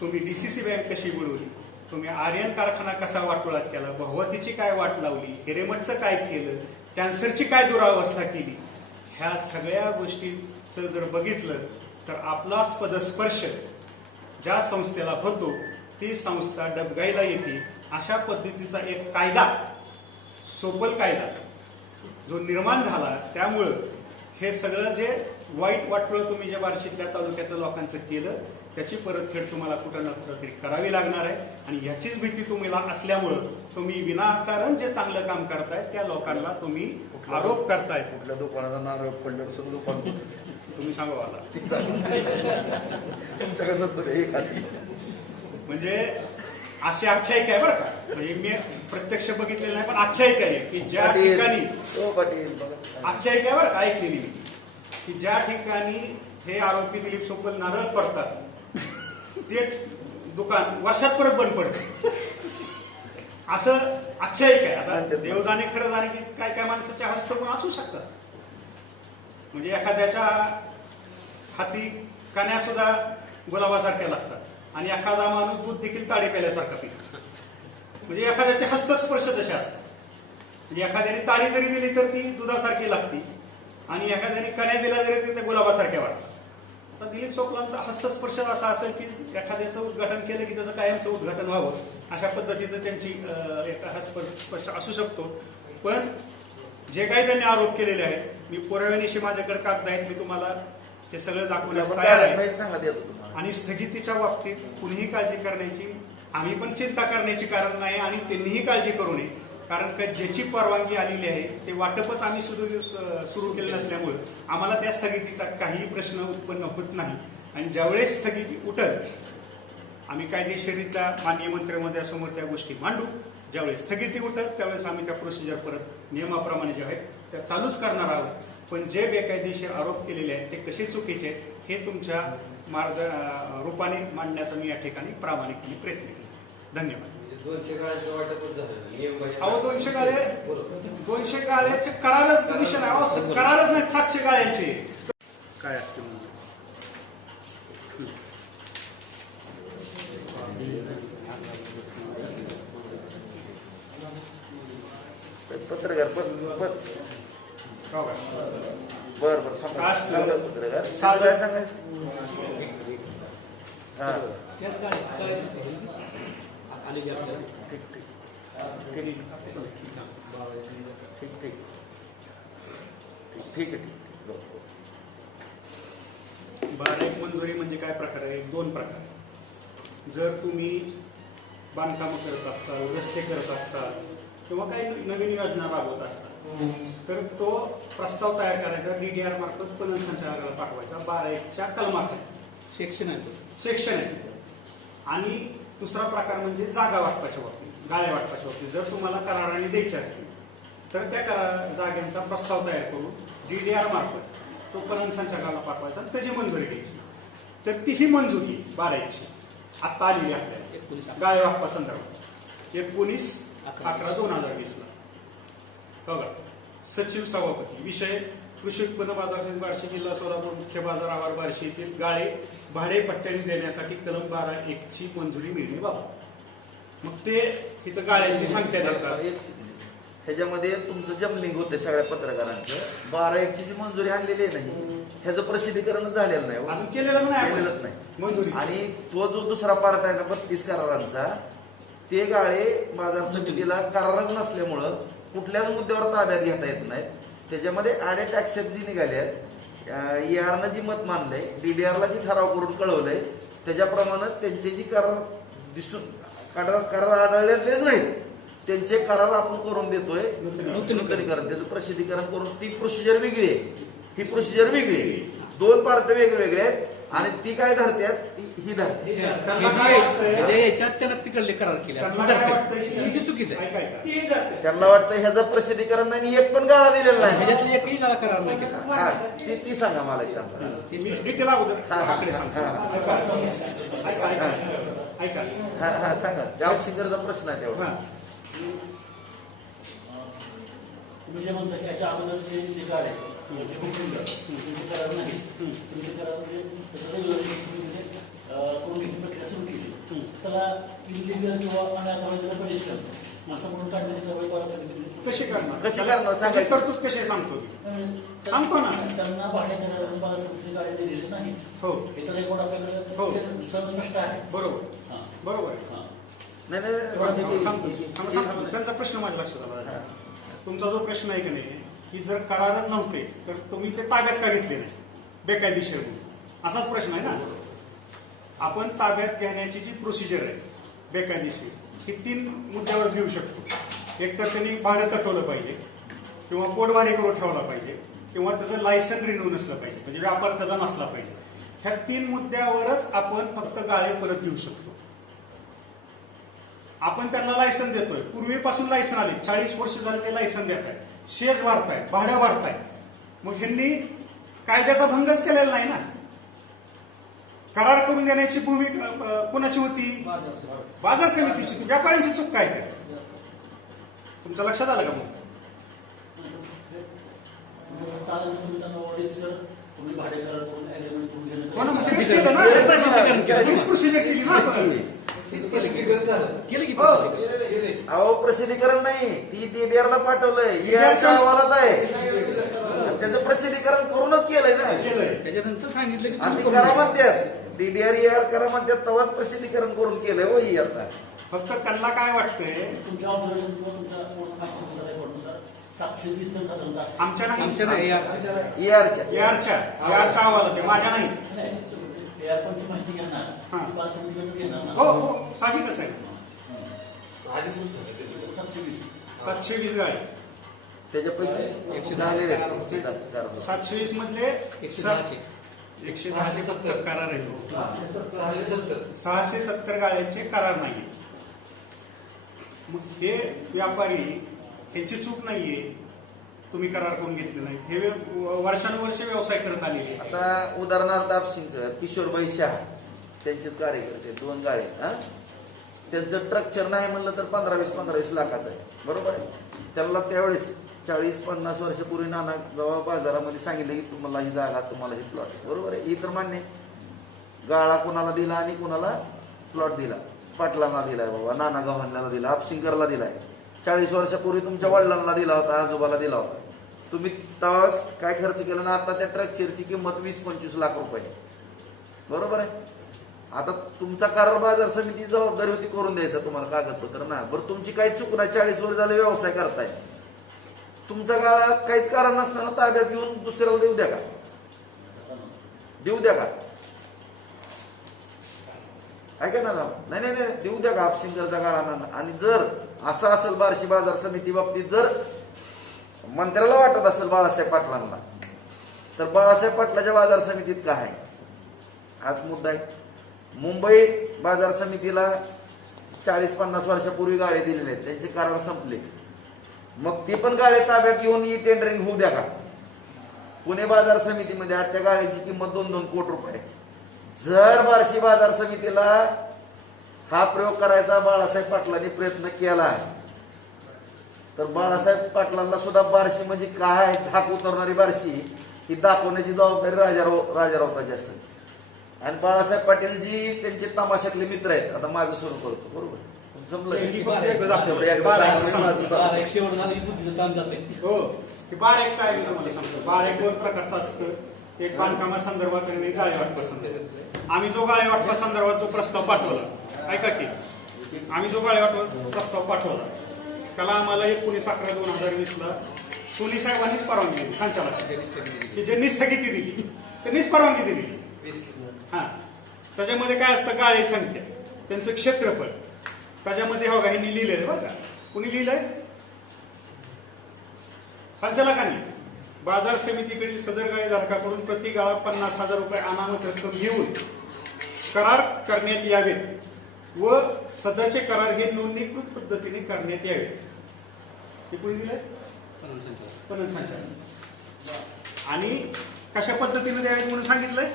तुम्ही डीसीसी बँक कशी बुडवली, तुम्ही आर्यन कारखाना कसा वाटोळात केला, भगवतीची काय वाट लावली, हिरेमठचं काय केलं, कॅन्सरची काय दुरावस्था केली, ह्या सगळ्या गोष्टीचं जर बघितलं तर आपलाच पदस्पर्श ज्या संस्थेला होतो ती संस्था डबघाईला येते. अशा पद्धतीचा एक कायदा, सोपल कायदा जो निर्माण झाला, त्यामुळं हे सगळं जे वाईट वाटोळं तुम्ही जे बार्शीतल्या तालुक्यातल्या लोकांचं केलं त्याची परतफेड तुम्हाला कुठं ना कुठं तरी करावी लागणार आहे. आणि ह्याचीच भीती तुम्हाला असल्यामुळं तुम्ही विनाकारण जे चांगलं काम करताय त्या लोकांना तुम्ही आरोप करताय. कुठल्या दुकानाचा नारळ पडलं सगळं दुकान तुम्ही सांगा मला तुमच्याकडनं म्हणजे अशी आख्यायिका आहे बरं का, म्हणजे मी प्रत्यक्ष बघितलेलं नाही पण आख्यायिका आहे की ज्या ठिकाणी आख्यायिका आहे बरं का ऐकलेली की ज्या ठिकाणी हे आरोपी दिलीप सोपल नारळ पडतात ते दुकान वर्षात परत बंद पडतं. असं आख्यायिक आहे. आता म्हणतात. देव जाणे खरं जाणे की काय काय माणसाच्या हस्त पण असू शकतात. म्हणजे एखाद्याच्या हाती कान्या सुद्धा गुलाबासारख्या लागतात आणि एखादा माणूस दूध देखील ताडी प्याल्यासारखा पितो. म्हणजे एखाद्याचे हस्तस्पर्श तसे असतात. म्हणजे एखाद्याने ताडी जरी दिली तर ती दुधासारखी लागती आणि एखाद्याने कण्या दिला जरी तर ते गुलाबासारख्या वाटतात. आता दिलीप चोपलांचा हस्तस्पर्श असा असेल की एखाद्याचं उद्घाटन केलं की त्याचं कायमचं उद्घाटन व्हावं अशा पद्धतीचं त्यांची एक हस्तस्पर्श असू शकतो. पण जे काही त्यांनी आरोप केलेले आहेत मी पुराव्यानिशी माझ्याकडे कागद आहेत, मी तुम्हाला हे सगळं दाखवण्यास तयार आहे. सांगा देतो तुम्हाला. आणि स्थगितीच्या बाबतीत कुणीही काळजी करण्याची, आम्ही पण चिंता करण्याची कारण नाही आणि त्यांनीही काळजी करू नये. कारण का ज्याची परवानगी आलेली आहे ते वाटपच आम्ही सुरू केलं नसल्यामुळे आम्हाला त्या स्थगितीचा काही प्रश्न उत्पन्न होत नाही. आणि ज्यावेळेस स्थगिती उठल आम्ही कायदेशीरित्या माननीय मंत्रिमंडळासमोर त्या गोष्टी मांडू. ज्यावेळेस स्थगिती उठल त्यावेळेस आम्ही त्या प्रोसिजर परत नियमाप्रमाणे जे आहेत त्या चालूच करणार आहोत. पण जे बेकायदेशीर आरोप केलेले आहेत ते कसे चुकीचे आहेत हे तुमच्या रूपाने मांडण्याचा मी या ठिकाणी प्रामाणिकपणे प्रयत्न केला. धन्यवाद. 200 गाळ्यांचं वाटपच झालं नियम अहो 200 गाळ्याचे करारच विषय नाही. अहो करारच नाही 700 गाळ्यांचे काय असते म्हणजे पत्रकार हो का? बर बर काय असतं? पत्रकार साधं- काय सांगायचं. हा त्याच गाळ्याचं आणि जे आपल्याला ठीक आहे. बाराईक मंजुरी म्हणजे काय प्रकार आहे? 2 प्रकार. जर तुम्ही बांधकामं करत असताल, रस्ते करत असताल किंवा काही नवीन योजना राबवत असताल तर तो प्रस्ताव तयार करायचा DDR मार्फत पणन संचालकाला पाठवायचा. 12(1)च्या कलमाखाली सेक्शन आहे. आणि दुसरा प्रकार म्हणजे जागा वाटपाच्या बाबतीत, गाळ्या वाटपाच्या बाबतीत जर तुम्हाला कराराने द्यायचे असतील तर त्या जागांचा प्रस्ताव तयार करून DDR मार्फत तो पणन संचालकाला पाठवायचा आणि त्याची मंजुरी घ्यायची. तर तीही मंजुरी 12(1)ची आता आलेली आपल्याला गाळ्या वाटपा संदर्भात 19/11/2020 ला. बघा सचिव सभापती विषय कृषी उत्पन्न बाजार समिती बार्शी जिल्हा सोलापूर मुख्य बाजार आवार बार्शी येथील गाळे भाडे पट्ट्याने देण्यासाठी कलम 12(1)ची मंजुरी मिळण्याबाबत. मग ते इथं गाळ्यांची संख्या देतात. ह्याच्यामध्ये तुमचं जमलिंग होते सगळ्या पत्रकारांचं. 12(1)ची जी मंजुरी आणलेली आहे नाही ह्याचं प्रसिद्धीकरण झालेलं नाही. अजून केलेलंच नाही आपण. केलेलंच नाही मंजुरी. आणि तो जो दुसरा पार्ट आहे ना 32 करारांचा ते गाळे बाजार समितीला करारच नसल्यामुळं कुठल्याच मुद्द्यावर ताब्यात घेता येत नाहीत. त्याच्यामध्ये ऍडेट ऍक्सेप्ट जी निघाल्यात ER जी मत मानलंय, DDR ला जी ठराव करून कळवलंय त्याच्याप्रमाणे त्यांचे जी करार दिसून करार आढळलेच नाहीत त्यांचे करार आपण करून देतोय नूतनीकरण, त्याचं प्रसिद्धीकरण करून. ती प्रोसिजर वेगळी आहे, ही प्रोसिजर वेगळी आहे. 2 पार्ट वेगवेगळे आहेत आणि ती काय धरतात ही धरते. याच्यात त्याला तिकडले करार केले तिची चुकीचं आहे. त्यांना वाटतं ह्याचं प्रसिद्धीकरण नाही आणि एक पण गाळा दिलेला नाही. ह्याच्यातली एकही गाळा करार नाही केला. हा, ती सांगा मला एक त्यांना. मी डिटेल अगोदर आकडे सांगतो. ऐका हा सांगा. त्या शिखरचा प्रश्न आहे तेवढा. हा. तुम्ही जे म्हणता की अशा अगोदरचे जे गाड आहे तुमचे करार नाही तुमचे करार म्हणजे त्याचं रेग्युलर करून घ्यायची प्रक्रिया सुरू केली त्याला इलिगल किंवा अनऑथराइज्ड परिश्रम असं म्हणून काढण्याची कारवाई बाजार समिती कशी करणार? कशी करणार? त्याची तरतूद कशी सांगतो? सांगतो ना. त्यांना भाड्या करार बाजार समितीने गाड्या दिलेले नाही. हो हे तर रेकॉर्ड हो. आपल्याकडे स्पष्ट आहे. बरोबर हां बरोबर आहे. हां नाही सांगतो. त्यांचा प्रश्न माझ्या लक्षात आला. तुमचा जो प्रश्न आहे की नाही की जर करारच नव्हते तर तुम्ही ते ताब्यात का घेतले नाही बेकायदेशीर म्हणून असाच प्रश्न आहे ना. आपण ताब्यात घेण्याची जी प्रोसिजर आहे बेकायदेशीर ही 3 मुद्द्यावर घेऊ शकतो. एक तर त्यांनी भाडं तटवलं पाहिजे किंवा पोटभाडे करून ठेवला पाहिजे किंवा त्याचं लायसन रिन्यू नसलं पाहिजे म्हणजे व्यापार त्याचा नसला पाहिजे. ह्या 3 मुद्द्यावरच आपण फक्त गाळे परत घेऊ शकतो. आपण त्यांना लायसन देतोय, पूर्वीपासून लायसन आले, 40 वर्ष झाले ते लायसन देत आहे, शेज भरताय, भाड्या भरताय. मग ह्यांनी कायद्याचा भंगच केलेला नाही ना. करार करून देण्याची भूमिका कुणाची होती? बाजार समितीची. व्यापाऱ्यांची चूक काय? तुमच्या लक्षात आलं का मग? तुम्ही त्यांना ऑडिट सर तुम्ही भाडे करार करून ॲग्रीमेंट करून घेणं हो ना, मग तेच केलं ना. हीच प्रोसिजर केली ना आपण. केलं की हो. अहो प्रसिद्धीकरण नाही, ती DDR ला पाठवलंय, ER अहवालात आहे. त्याचं प्रसिद्धीकरण करूनच केलंय ना. केलंय. त्याच्यानंतर सांगितलं की आणि तुम्ही ते करा करून घ्या. म्हणतात DDR ER करा म्हणतात, तेव्हाच प्रसिद्धीकरण करून केलंय हो ही आता. फक्त त्यांना काय वाटतंय, तुमच्या ऑब्झर्वेशन किंवा तुमच्या माहितीनुसार रेकॉर्डनुसार 720 टन साधारणतः असेल. आमच्या नाही, आमच्या नाही, ER च्या यारच्या अहवाल होते, माझ्या नाही. नाही, एअरपोर्टची माहिती घेणार हां. ती बाल समितीकडून घेणार ना. हो हो, साहजिकच आहे. आधी बोलतो 720. 720 गाडी, त्याच्यापैकी 110 720 मधले 110 170 करार आहे. 670 670 गाड्यांचे करार नाही. मग हे व्यापारी ह्यांची चूक नाहीये, तुम्ही करार करून घेतले नाही. हे वर्षानुवर्ष व्यवसाय करत आलेले. आता उदाहरणार्थ आपशिंकर किशोरबाई शाह त्यांचेच कार्यकर्ते 2 गाळे, हा त्यांचं स्ट्रक्चर नाही म्हणलं तर 15-20 लाखाचं आहे, बरोबर आहे. त्यांना त्यावेळेस 40-50 वर्षापूर्वी नाना जेव्हा बाजारामध्ये सांगितलं की तुम्हाला ही जागा, तुम्हाला ही प्लॉट, बरोबर आहे. ही तर मान्य आहे. गाळा कोणाला दिला आणि कोणाला प्लॉट दिला, पाटलांना दिलाय बाबा, नाना गव्हाणला दिला, आपशिंकरला दिलाय. 40 वर्षापूर्वी तुमच्या वडिलांना दिला होता, आजोबाला दिला होता. तुम्ही तेव्हाच काय खर्च केला ना, आता त्या ट्रक्चरची किंमत 20-25 लाख रुपये, बरोबर आहे. आता तुमचा करार बाजार समिती जबाबदारी होती करून द्यायचा तुम्हाला कागदपत्र ना. बरं तुमची काही चूक नाही, 40 वर्ष झाले व्यवसाय करताय, तुमचा गाळा काहीच कारण नसताना ताब्यात घेऊन दुसऱ्याला देऊ द्या का? देऊ द्या का? ऐका ना, नाही नाही नाही, देऊ द्या का आपशिंकरचा गाळा ना? आणि जर असं असेल बार्शी बाजार समिती बाबतीत, जर मंत्र्याला वाटत असेल बाळासाहेब पाटलांना, तर बाळासाहेब पाटलाच्या बाजार समितीत काय आहे हाच मुद्दा आहे. मुंबई बाजार समितीला 40-50 वर्षापूर्वी गाळे दिलेले आहेत, त्यांचे करार संपले, मग ते पण गाळे ताब्यात घेऊन ई टेंडरिंग होऊ द्या का? पुणे बाजार समितीमध्ये आज त्या गाळ्यांची किंमत 2-2 कोटी रुपये. जर बार्शी बाजार समितीला हा प्रयोग करायचा बाळासाहेब पाटलांनी प्रयत्न केला तर बाळासाहेब पाटलांना सुद्धा बार्शी म्हणजे काय, झाक उतरणारी बार्शी ही दाखवण्याची जबाबदारी राजारावताची असेल. आणि बाळासाहेब पाटील जी त्यांचे तमाशातले मित्र आहेत, आता माझं सुरू करतो, बरोबर जमलं. हो, ते बारेक काय आहे मला सांगतो. बारेक 2 प्रकारचं असतं. एक बांधकामासंदर्भात आणि एक गाळे वाटपासंदर्भात. आम्ही जो गाळे वाटपा संदर्भात जो प्रस्ताव पाठवला, ऐका की, आम्ही जो गाळे वाटपा प्रस्ताव पाठवला त्याला आम्हाला 19/11/2020 सोली साहेबांनीच परवानगी दिली, संचालक ज्यांनी स्थगिती दिली त्यांनीच परवानगी दिली. हा, त्याच्यामध्ये काय असतं, गाळे संख्या, त्यांचं क्षेत्रफळ, त्याच्यामध्ये हो का ह्यांनी लिहिलंय बरं का. कुणी लिहिलंय? संचालकांनी. बाजार समितीकडील सदर गाळे धारकाकडून प्रति गाळा 50,000 रुपये अनामत रक्कम घेऊन करार करण्यात यावेत व सदरचे करार हे नोंदणीकृत पद्धतीने करण्यात यावेत. हे कुणी दिलंय? पणन संचालक. आणि कशा पद्धतीने द्यावेत म्हणून सांगितलंय?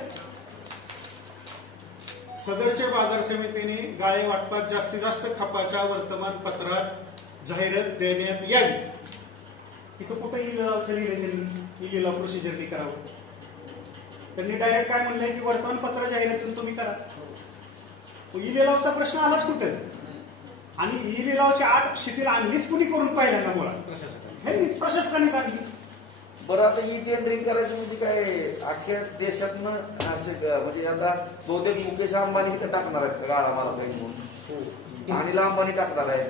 सदरच्या बाजार समितीने गाळे वाटपात जास्तीत जास्त खपाच्या वर्तमानपत्रात जाहिरात देण्यात यावी. इथं कुठं लिहिलंय त्यांनी? लिहिला प्रोसिजरनी करावं. त्यांनी डायरेक्ट काय म्हणलंय की वर्तमानपत्र जाहिरातीतून तुम्ही करा. ई लिलावचा प्रश्न आलाच कुठं? आणि ई लिलावची 8 शिथिल आणलीच कुणी करून पाहिलं ना मुळात? प्रशासकाने सांगितली. बरं, आता ई टेंडरिंग करायचं म्हणजे काय, अख्ख्या देशातनं असं म्हणजे आता बहुतेक मुकेश अंबानी इथं टाकणार आहेत का गाळा मला काही म्हणून? अनिल अंबानी टाकणार आहे,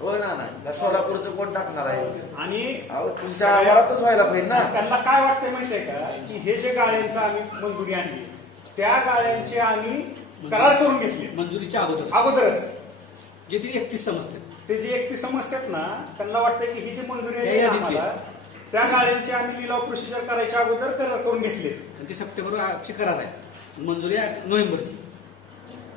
हो ना? नाही सोलापूरचं कोण टाकणार आहे? आणि तुमच्या आवारातच व्हायला पाहिजे ना. त्यांना काय वाटतंय माहितीये का, की हे जे गाळ्यांचं आम्ही मंजुरी आणली त्या गाळ्यांची आम्ही करार करून घेतले मंजुरीच्या अगोदरच. जे ती 31 समजते, ते जे 31 समजतात ना, त्यांना वाटतंय की ही जी मंजुरी आहे या ना यादीतली. आम्हाला, त्या गाळ्यांची आम्ही लिलाव प्रोसिजर करायच्या अगोदर करार करून घेतले. ती सप्टेंबरची करार आहे, मंजुरी आहे नोव्हेंबरची.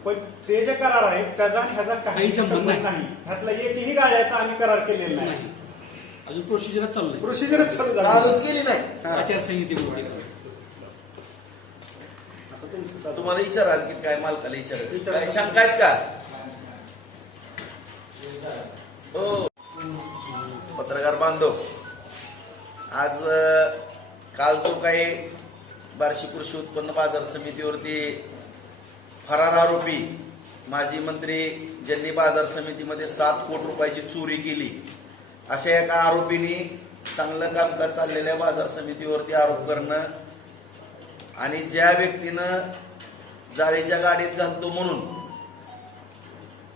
पण ते जे करार आहेत त्याचा आणि ह्याचा काही संबंध नाही. ह्यातला एकही गाळ्याचा आम्ही करार केलेला नाही. नाही, अजून प्रोसिजरच चालू नाही. प्रोसिजरच चालू झाली. चालूच केली नाही. आचारसंहितेमुळे तुम्हाला विचार आणखी काय, मालकाला विचारायचं काय शंका आहेत का? हो पत्रकार बांधव, आज काल जो काही बार्शी कृषी उत्पन्न बाजार समितीवरती फरार आरोपी माजी मंत्री ज्यांनी बाजार समितीमध्ये 7 कोटी रुपयाची चोरी केली अशा एका आरोपींनी चांगलं कामकाज चाललेल्या बाजार समितीवरती आरोप करणं आणि ज्या व्यक्तीनं जाळीच्या गाडीत घालतो म्हणून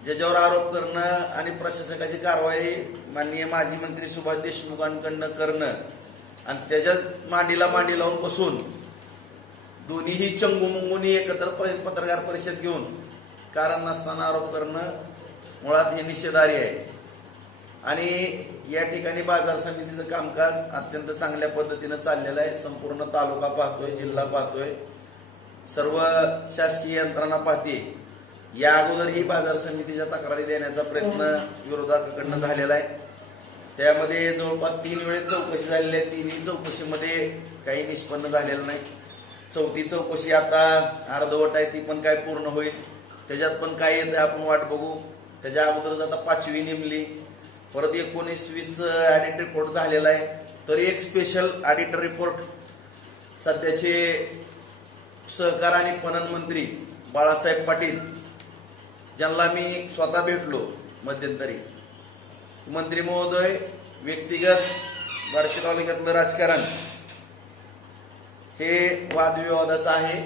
ज्याच्यावर आरोप करणं आणि प्रशासकाची कारवाई माननीय माजी मंत्री सुभाष देशमुखांकडनं करणं आणि त्याच्या मांडीला मांडी लावून बसून दोन्हीही चंगूमुंगूनी एकत्र पत्रकार परिषद घेऊन कारण नसताना आरोप करणं मुळात हे निषेधार्ह आहे. आणि या ठिकाणी बाजार समितीचं कामकाज अत्यंत चांगल्या पद्धतीनं चाललेलं आहे. संपूर्ण तालुका पाहतोय, जिल्हा पाहतोय, सर्व शासकीय यंत्रणा पाहते. या अगोदर ही बाजार समितीच्या तक्रारी देण्याचा प्रयत्न विरोधकाकडनं झालेला आहे. त्यामध्ये जवळपास 3 वेळेस चौकशी झालेली आहे. 3ही चौकशीमध्ये काही निष्पन्न झालेलं नाही. 4थी चौकशी आता अर्धवट आहे, ती पण काय पूर्ण होईल, त्याच्यात पण काय येतं आपण वाट बघू. त्याच्या अगोदरच आता 5वी नेमली, परत 19-20 ऑडिट रिपोर्ट झालेला आहे. तरी एक स्पेशल ऑडिटर रिपोर्ट सध्याचे सहकार आणि पणन मंत्री बाळासाहेब पाटील, ज्यांना मी स्वतः भेटलो मध्यंतरी, मंत्री महोदय व्यक्तिगत बार्शी तालुक्यातलं राजकारण हे वादविवादाचं आहे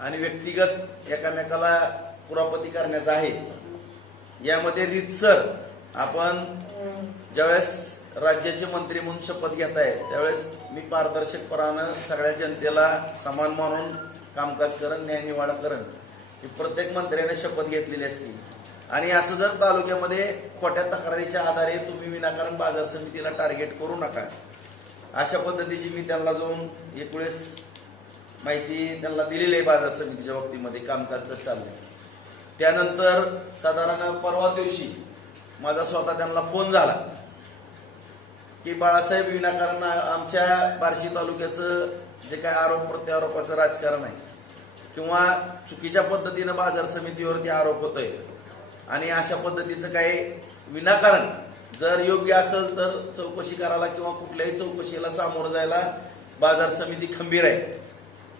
आणि व्यक्तिगत एकामेकाला कुरापती करण्याचं आहे. यामध्ये रीतसर आपण ज्यावेळेस राज्याचे मंत्री म्हणून शपथ घेताय त्यावेळेस मी पारदर्शकपणानं सगळ्या जनतेला समान मानून कामकाज करण, न्यायनिवाडा करण, ही प्रत्येक मंत्र्याने शपथ घेतलेली असते. आणि असं जर तालुक्यामध्ये खोट्या तक्रारीच्या आधारे तुम्ही विनाकारण बाजार समितीला टार्गेट करू नका, अशा पद्धतीची मी त्यांना जाऊन 1 वेळेस माहिती त्यांना दिलेली आहे बाजार समितीच्या बाबतीमध्ये कामकाज कसं चाललंय. त्यानंतर साधारण परवा दिवशी माझा स्वतः त्यांना फोन झाला की बाळासाहेब, विनाकारण आमच्या बार्शी तालुक्याचं जे काय आरोप प्रत्यारोपाचं राजकारण आहे किंवा चुकीच्या पद्धतीनं बाजार समितीवरती आरोप होतोय आणि अशा पद्धतीचं काही विनाकारण जर योग्य असेल तर चौकशी करायला किंवा कुठल्याही चौकशीला सामोरं जायला बाजार समिती खंबीर आहे.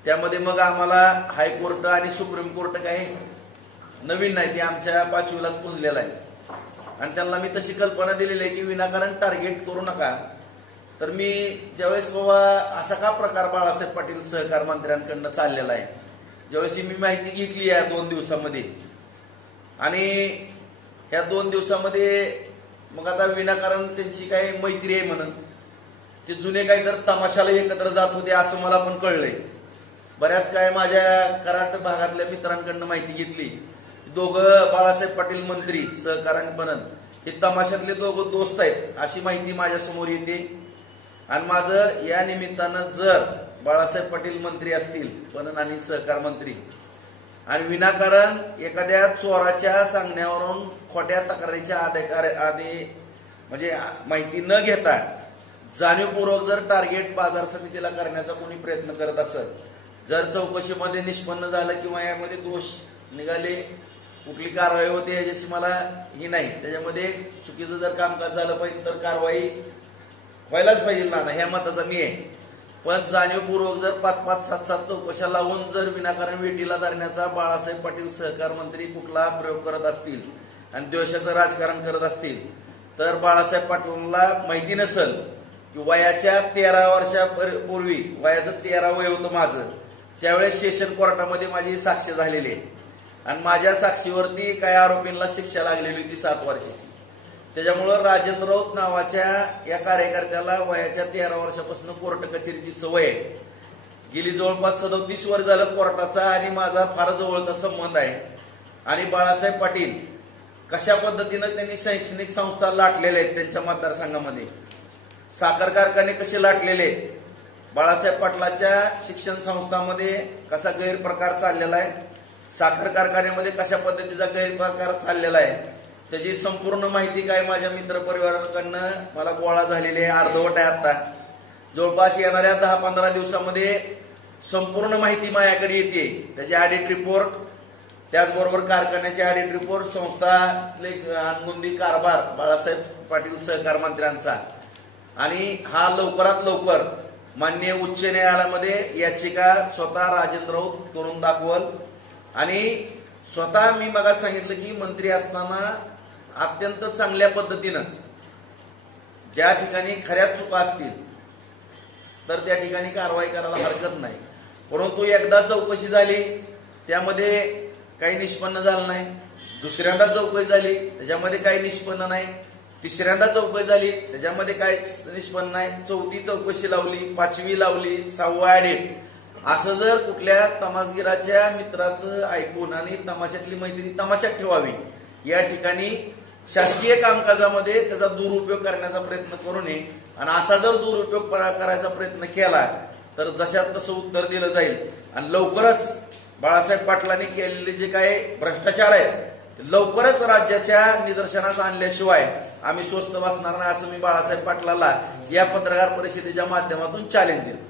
त्यामध्ये मग आम्हाला हायकोर्ट आणि सुप्रीम कोर्ट काही नवीन नाही, ते आमच्या 5वीलाच पुजलेलं आहे. आणि त्यांना मी तशी कल्पना दिलेली आहे की विनाकारण टार्गेट करू नका. तर मी ज्यावेळेस बाबा असा का प्रकार बाळासाहेब पाटील सहकार मंत्र्यांकडनं चाललेला आहे, ज्यावेळेस मी माहिती घेतली या 2 दिवसामध्ये आणि ह्या 2 दिवसामध्ये मग आता विनाकारण त्यांची काही मैत्री आहे म्हणून ते जुने काही तर तमाशाला एकत्र जात होते असं मला पण कळलंय. बऱ्याच काय माझ्या कराड भागातल्या मित्रांकडनं माहिती घेतली. दोघं बाळासाहेब पाटील मंत्री सहकार आणि पणन हे तमाशातले दोघं दोस्त आहेत अशी माहिती माझ्या समोर येते. आणि माझं या निमित्तानं जर बाळासाहेब पाटील मंत्री असतील, पणन आणि सहकार मंत्री, आणि विनाकारण एखाद्या चोराच्या सांगण्यावरून खोट्या तक्रारीच्या आधी म्हणजे माहिती न घेता जाणीवपूर्वक जर टार्गेट बाजार समितीला करण्याचा कोणी प्रयत्न करत असेल, जर चौकशीमध्ये निष्पन्न झालं किंवा यामध्ये दोष निघाले, कुठली कारवाई होते याच्याशी मला ही नाही, त्याच्यामध्ये चुकीचं जर कामकाज झालं पाहिजे तर कारवाई व्हायलाच पाहिजे ना, ह्या मताचा मी आहे. पण जाणीवपूर्वक जर 5-5, 7-7 चौकशा लावून जर विनाकारण वेटीला धरण्याचा बाळासाहेब पाटील सहकार मंत्री कुठला प्रयोग करत असतील आणि द्वेषाचं राजकारण करत असतील तर बाळासाहेब पाटलांना माहिती नसेल की वयाच्या 13 वर्षापूर्वी, वयाचं 13 वय होतं माझं, त्यावेळेस सेशन कोर्टामध्ये माझी साक्ष झालेली आहे आणि माझ्या साक्षीवरती काही आरोपींना शिक्षा लागलेली होती 7 वर्षाची. त्याच्यामुळं राजेंद्र राऊत नावाच्या या कार्यकर्त्याला वयाच्या 13 वर्षापासून कोर्ट कचेरीची सवय आहे. गेली जवळपास 37 वर्ष झालं कोर्टाचा आणि माझा फार जवळचा संबंध आहे. आणि बाळासाहेब पाटील कशा पद्धतीनं त्यांनी शैक्षणिक संस्था लाटलेल्या आहेत त्यांच्या मतदारसंघामध्ये, साखर कारखाने कसे लाटलेले आहेत, बाळासाहेब पाटलाच्या शिक्षण संस्थांमध्ये कसा गैरप्रकार चाललेला आहे, साखर कारखान्यामध्ये कशा पद्धतीचा गैरप्रकार चाललेला आहे, त्याची संपूर्ण माहिती काय माझ्या मित्रपरिवाराकडनं मला गोळा झालेली आहे. अर्धवट आहे आता, जवळपास येणाऱ्या 10-15 दिवसामध्ये संपूर्ण माहिती माझ्याकडे येते. त्याचे ऑडिट रिपोर्ट, त्याचबरोबर कारखान्याचे ऑडिट रिपोर्ट, संस्थातले अनगोंदी कारभार बाळासाहेब पाटील सहकार मंत्र्यांचा आणि हा लवकरात लवकर माननीय उच्च न्यायालयामध्ये याचिका स्वतः राजेंद्र राऊत करून दाखवल. आणि स्वतः मी मगा सांगितलं की मंत्री असताना अत्यंत चांगल्या पद्धतीनं ज्या ठिकाणी खऱ्याच चुका असतील तर त्या ठिकाणी कारवाई करायला हरकत नाही. परंतु एकदा चौकशी झाली त्यामध्ये काही निष्पन्न झालं नाही, दुसऱ्यांदा चौकशी झाली त्याच्यामध्ये काही निष्पन्न नाही, तिसऱ्यांदा चौकशी झाली त्याच्यामध्ये काही निष्पन्न नाही, चौथी चौकशी लावली, पाचवी लावली, 6वा ऍडिट. असं जर कुठल्या तमासगिराच्या मित्राचं ऐकून आणि तमाशातली मैत्री तमाशात ठेवावी, या ठिकाणी शासकीय कामकाजामध्ये त्याचा दुरुपयोग करण्याचा प्रयत्न करू नये. आणि असा जर दुरुपयोग करायचा प्रयत्न केला तर जशात तसं उत्तर दिलं जाईल. आणि लवकरच बाळासाहेब पाटलांनी केलेले जे काही भ्रष्टाचार आहेत लवकरच राज्याच्या निदर्शनास आणल्याशिवाय आम्ही स्वस्थ बसणार नाही, असं मी बाळासाहेब पाटलाला या पत्रकार परिषदेच्या माध्यमातून चॅलेंज देतो.